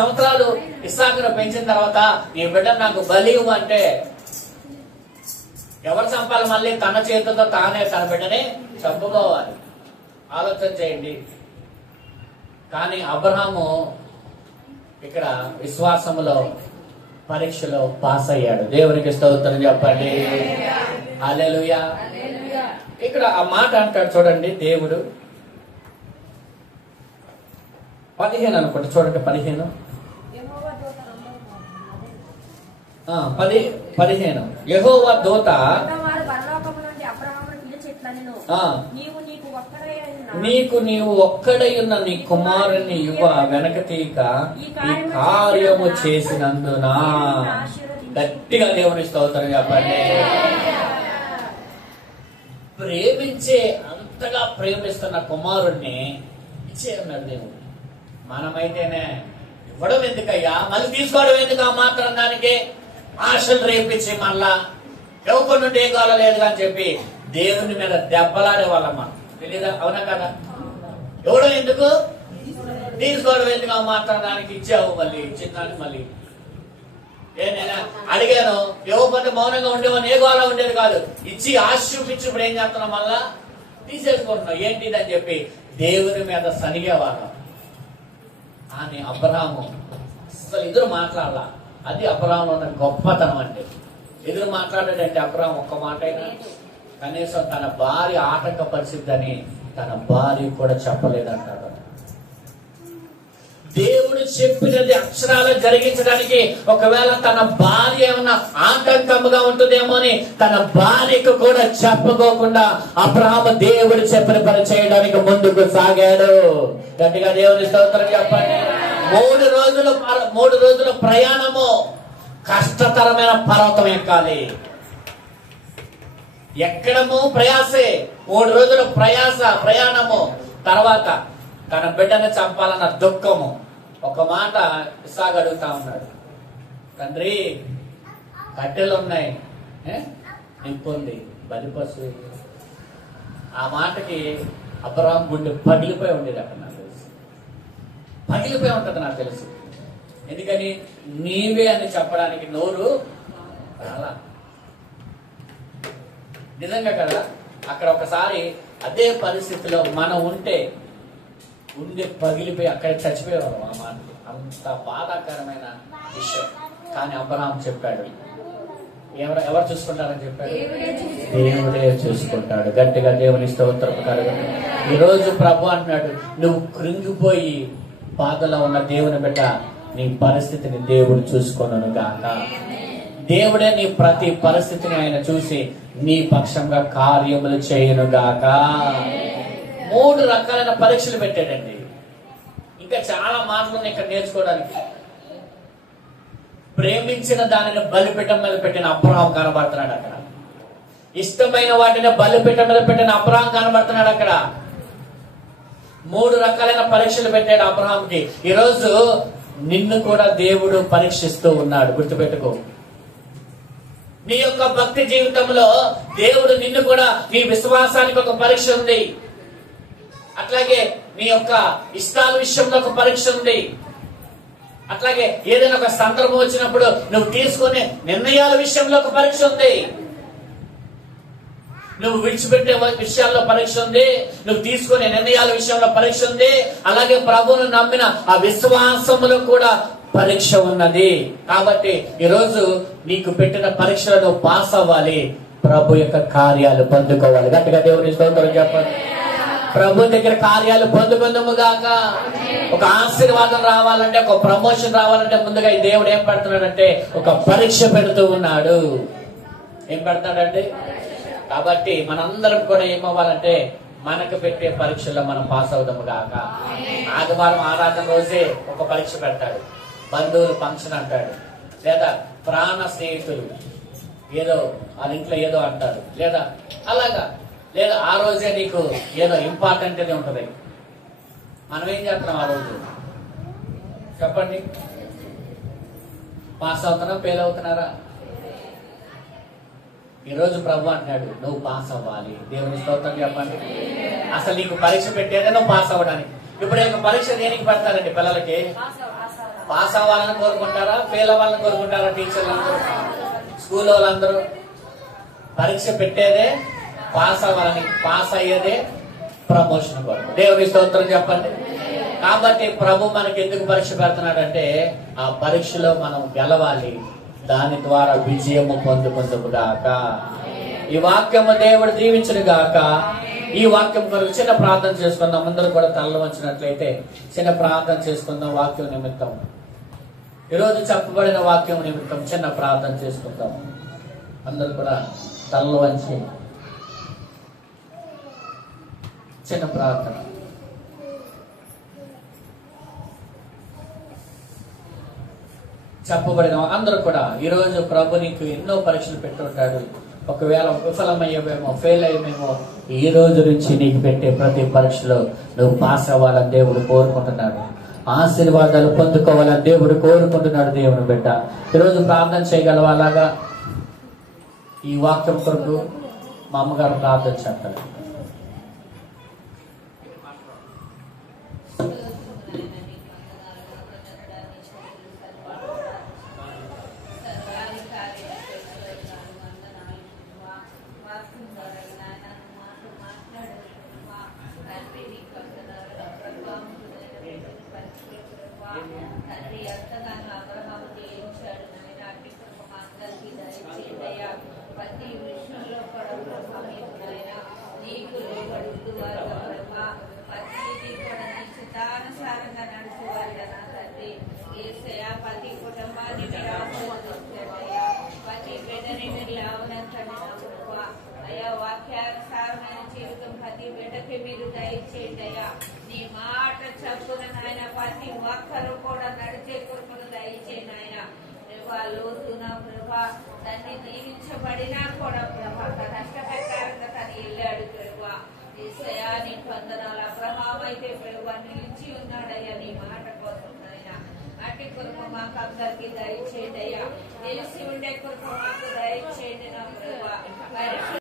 సంవత్సరాలు ఇస్సాకును పెంచిన తర్వాత ఈ బిడ్డ నాకు బలి అంటే ఎవరు చంపాలి? మళ్ళీ తన చేతులతో తానే తన బిడ్డని చంపుకోవాలి. ఆలోచన చేయండి. కానీ అబ్రహాము ఇక్కడ విశ్వాసములో పరీక్షలో పాస్ అయ్యాడు. దేవునికి స్తోత్రం చెప్పండి. హల్లెలూయా. ఇక్కడ ఆ మాట అంటాడు చూడండి. దేవుడు 15 అనుకుంటా, చూడండి 15 యెహోవా దూత నీవు ఒక్కడై ఉన్న నీ కుమారుని యువ వెనక తీక ఈ కార్యము చేసినందున. గట్టిగా దేవుని స్తోత్రం చెప్పండి. అంతగా ప్రేమిస్తున్న కుమారుణ్ణి ఇచ్చే అన్నాడు దేవుడు. మనమైతేనే ఇవ్వడం ఎందుకయ్యా, మళ్ళీ తీసుకోవడం ఎందుకు? ఆ మాత్రం దానికి ఆశలు రేపించి మళ్ళా ఎవరి నుండి ఏం కాలేదు అని చెప్పి దేవుని మీద దెబ్బలాడే వాళ్ళం మనం. తెలీదా? అవునా కదా? ఇవ్వడం ఎందుకు, తీసుకోవడం ఎందుకు? ఆ మాత్రం దానికి ఇచ్చావు, మళ్ళీ ఇచ్చిన దానికి మళ్ళీ నేను అడిగాను ఇవ్వకపోతే మౌనంగా ఉండేవాడిని, ఏ గోళ ఉండేది కాదు. ఇచ్చి ఆశ చూపించి ఇప్పుడు ఏం చేస్తున్నాం? మళ్ళా తీసేసుకుంటున్నాం. ఏంటిదని చెప్పి దేవుని మీద సనిగేవాళ్ళం. అని అబ్రహాము అసలు ఎదురు మాట్లాడాల. అది అబ్రహాంలో ఉన్న గొప్పతనం. అంటే ఎదురు మాట్లాడాడంటే అబ్రహాం ఒక్క మాట అయినా కనీసం తన భార్య ఆటంకపరిచిద్దని తన భార్య కూడా చెప్పలేదంటాడు. దేవుడు చెప్పినది అక్షరాలు జరిగించడానికి ఒకవేళ తన భార్య ఏమన్నా ఆటంకముగా ఉంటుందేమో అని తన భార్యకు కూడా చెప్పుకోకుండా అబ్రహాము దేవుడు చెప్పిన పని చేయడానికి ముందుకు సాగాడు. గట్టిగా దేవుని స్తోత్రం చెప్పండి. 3 రోజుల ప్రయాణము, కష్టతరమైన పర్వతం ఎక్కాలి. ఎక్కడము ప్రయాసే, 3 రోజుల ప్రయాణము. తర్వాత తన బిడ్డను చంపాలన్న దుఃఖము. ఒక మాట ఇస్సాకు అడుగుతా ఉన్నాడు, తండ్రి కట్టెలు ఉన్నాయి, నింపుంది, బలిపశు. ఆ మాటకి అబ్రహాం గుండె పగిలిపోయి ఉండేది. అక్కడ నాకు తెలుసు, పగిలిపోయి ఉంటది నాకు తెలుసు. ఎందుకని? నీవే అని చెప్పడానికి నోరు రాలా. నిజంగా కదా, అక్కడ ఒకసారి అదే పరిస్థితిలో మనం ఉంటే ఉండే పగిలిపోయి అక్కడ చచ్చిపోయేవాళ్ళం. ఆ మాట అంత బాధాకరమైన విషయం. కానీ అబ్రహాం చెప్పాడు, ఎవరు చూసుకుంటారని చెప్పాడు? దేవుడే చూసుకుంటాడు. గట్టిగా దేవుని స్తోత్రం కలుగును. ఈరోజు ప్రభు అంటున్నాడు, నువ్వు కృంగిపోయి బాధలో ఉన్న దేవుని బిడ్డ, నీ పరిస్థితిని దేవుడు చూసుకోను గాక. దేవుడే నీ ప్రతి పరిస్థితిని ఆయన చూసి నీ పక్షంగా కార్యములు చేయను గాక. 3 రకాలైన పరీక్షలు పెట్టాడండి. ఇంకా చాలా మాటలు ఇక్కడ నేర్చుకోవడానికి. ప్రేమించిన దానిని బలిపీఠం మీద పెట్టిన అబ్రహాం కనబడుతున్నాడు అక్కడ. ఇష్టమైన వాటిని బలిపీఠం మీద పెట్టిన అబ్రహాం కనబడుతున్నాడు అక్కడ. 3 రకాలైన పరీక్షలు పెట్టాడు అబ్రహాంకి. ఈరోజు నిన్ను కూడా దేవుడు పరీక్షిస్తూ ఉన్నాడు. గుర్తుపెట్టుకో, నీ యొక్క భక్తి జీవితంలో దేవుడు నిన్ను కూడా, నీ విశ్వాసానికి ఒక పరీక్ష ఉంది. అట్లాగే నీ యొక్క ఇష్టాల విషయంలో ఒక పరీక్ష ఉంది. అట్లాగే ఏదైనా ఒక సందర్భం వచ్చినప్పుడు నువ్వు తీసుకునే నిర్ణయాల విషయంలో ఒక పరీక్ష ఉంది. నువ్వు విడిచిపెట్టే విషయాల్లో పరీక్ష ఉంది. నువ్వు తీసుకునే నిర్ణయాల విషయంలో పరీక్ష ఉంది. అలాగే ప్రభువును నమ్మిన ఆ విశ్వాసములో కూడా పరీక్ష ఉన్నది. కాబట్టి ఈరోజు నీకు పెట్టిన పరీక్షలను పాస్ అవ్వాలి, ప్రభు యొక్క కార్యాలు పొందుకోవాలి. గట్టిగా దేవుని స్తోత్రం చెప్పండి. ప్రభు దగ్గర కార్యాలు పొందుకుందాముగాక. ఒక ఆశీర్వాదం రావాలంటే, ఒక ప్రమోషన్ రావాలంటే ముందుగా ఈ దేవుడు ఏం పెడుతున్నాడంటే ఒక పరీక్ష పెడుతూ ఉన్నాడు. ఏం పెడతాడండి? కాబట్టి మనందరం కూడా ఏమవ్వాలంటే మనకు పెట్టే పరీక్షల్లో మనం పాస్ అవుదాము గాక. ఆదివారం ఆరాధన రోజే ఒక పరీక్ష పెడతాడు, బంధువులు ఫంక్షన్ అంటాడు, లేదా ప్రాణ స్నేహితులు ఏదో వాళ్ళ ఇంట్లో ఏదో అంటారు, లేదా అలాగా, లేదా ఆ రోజే నీకు ఏదో ఇంపార్టెంట్ అది ఉంటుంది. మనం ఏం చేస్తున్నాం ఆ రోజు చెప్పండి? పాస్ అవుతున్నా ఫెయిల్ అవుతున్నారా? ఈరోజు ప్రభు అంటున్నాడు నువ్వు పాస్ అవ్వాలి. దేవుని స్తోత్రం చెప్పండి. అసలు నీకు పరీక్ష పెట్టేదే నువ్వు పాస్ అవ్వడానికి. ఇప్పుడు ఇంకా పరీక్ష దేనికి పెడతారండి? పిల్లలకి పాస్ అవ్వాలని కోరుకుంటారా, ఫెయిల్ అవ్వాలని కోరుకుంటారా? టీచర్లు అందరూ, స్కూల్ వాళ్ళందరూ పరీక్ష పెట్టేదే పాస్ అవ్వాలని, పాస్ అయ్యేదే ప్రమోషన్ కొరకు. దేవుని స్తోత్రం చెప్పండి. కాబట్టి ప్రభు మనకి ఎందుకు పరీక్ష పెడుతున్నాడంటే ఆ పరీక్షలో మనం గెలవాలి, దాని ద్వారా విజయము పొందుకుందుగాక. ఈ వాక్యము దేవుడు దీవించును గాక. ఈ వాక్యం కొరకు చిన్న ప్రార్థన చేసుకుందాం. అందరూ కూడా తలలు వంచినట్లయితే చిన్న ప్రార్థన చేసుకుందాం. వాక్యం నిమిత్తం, ఈరోజు చెప్పబడిన వాక్యం నిమిత్తం చిన్న ప్రార్థన చేసుకుందాం. అందరూ కూడా తలలు వంచి చిన్న ప్రార్థన. చెప్పబడిన అందరూ కూడా ఈరోజు ప్రభు నీకు ఎన్నో పరీక్షలు పెట్టుంటాడు. ఒకవేళ విఫలమయ్యేమేమో, ఫెయిల్ అయ్యేమేమో, ఈ రోజు నుంచి నీకు పెట్టే ప్రతి పరీక్షలో నువ్వు పాస్ అవ్వాలని దేవుడు కోరుకుంటున్నాడు. ఆశీర్వాదాలు పొందుకోవాలని దేవుడు కోరుకుంటున్నాడు. దేవుని బిడ్డ ఈరోజు ప్రార్థన చేయగలవా? అలాగా ఈ వాక్యం కొరకు మా అమ్మగారు ప్రార్థన చేస్తారు. మీరు దయచేయండి అయ్యా. నీ మాట చప్పున నాయన ప్రతి ఒక్కరు కూడా నడిచే కృపను దయచేయండి ఆయన. ప్రభా లోతున ప్రభా తన్ని దీవించబడినా కూడా ప్రభా నష్టపరిహారంగా తను వెళ్ళాడు ప్రభా. యేసయ్యా నీ వందనాలు. అబ్రహాము అయితే ప్రభా నిలిచి ఉన్నాడయ్యా నీ మాట కోసం నాయన. అట్టి కృప మాకు అందరికి దయచేయండి అయ్యా. తెలిసి ఉండే కృప మాకు దయచేయండి నా ప్రభా.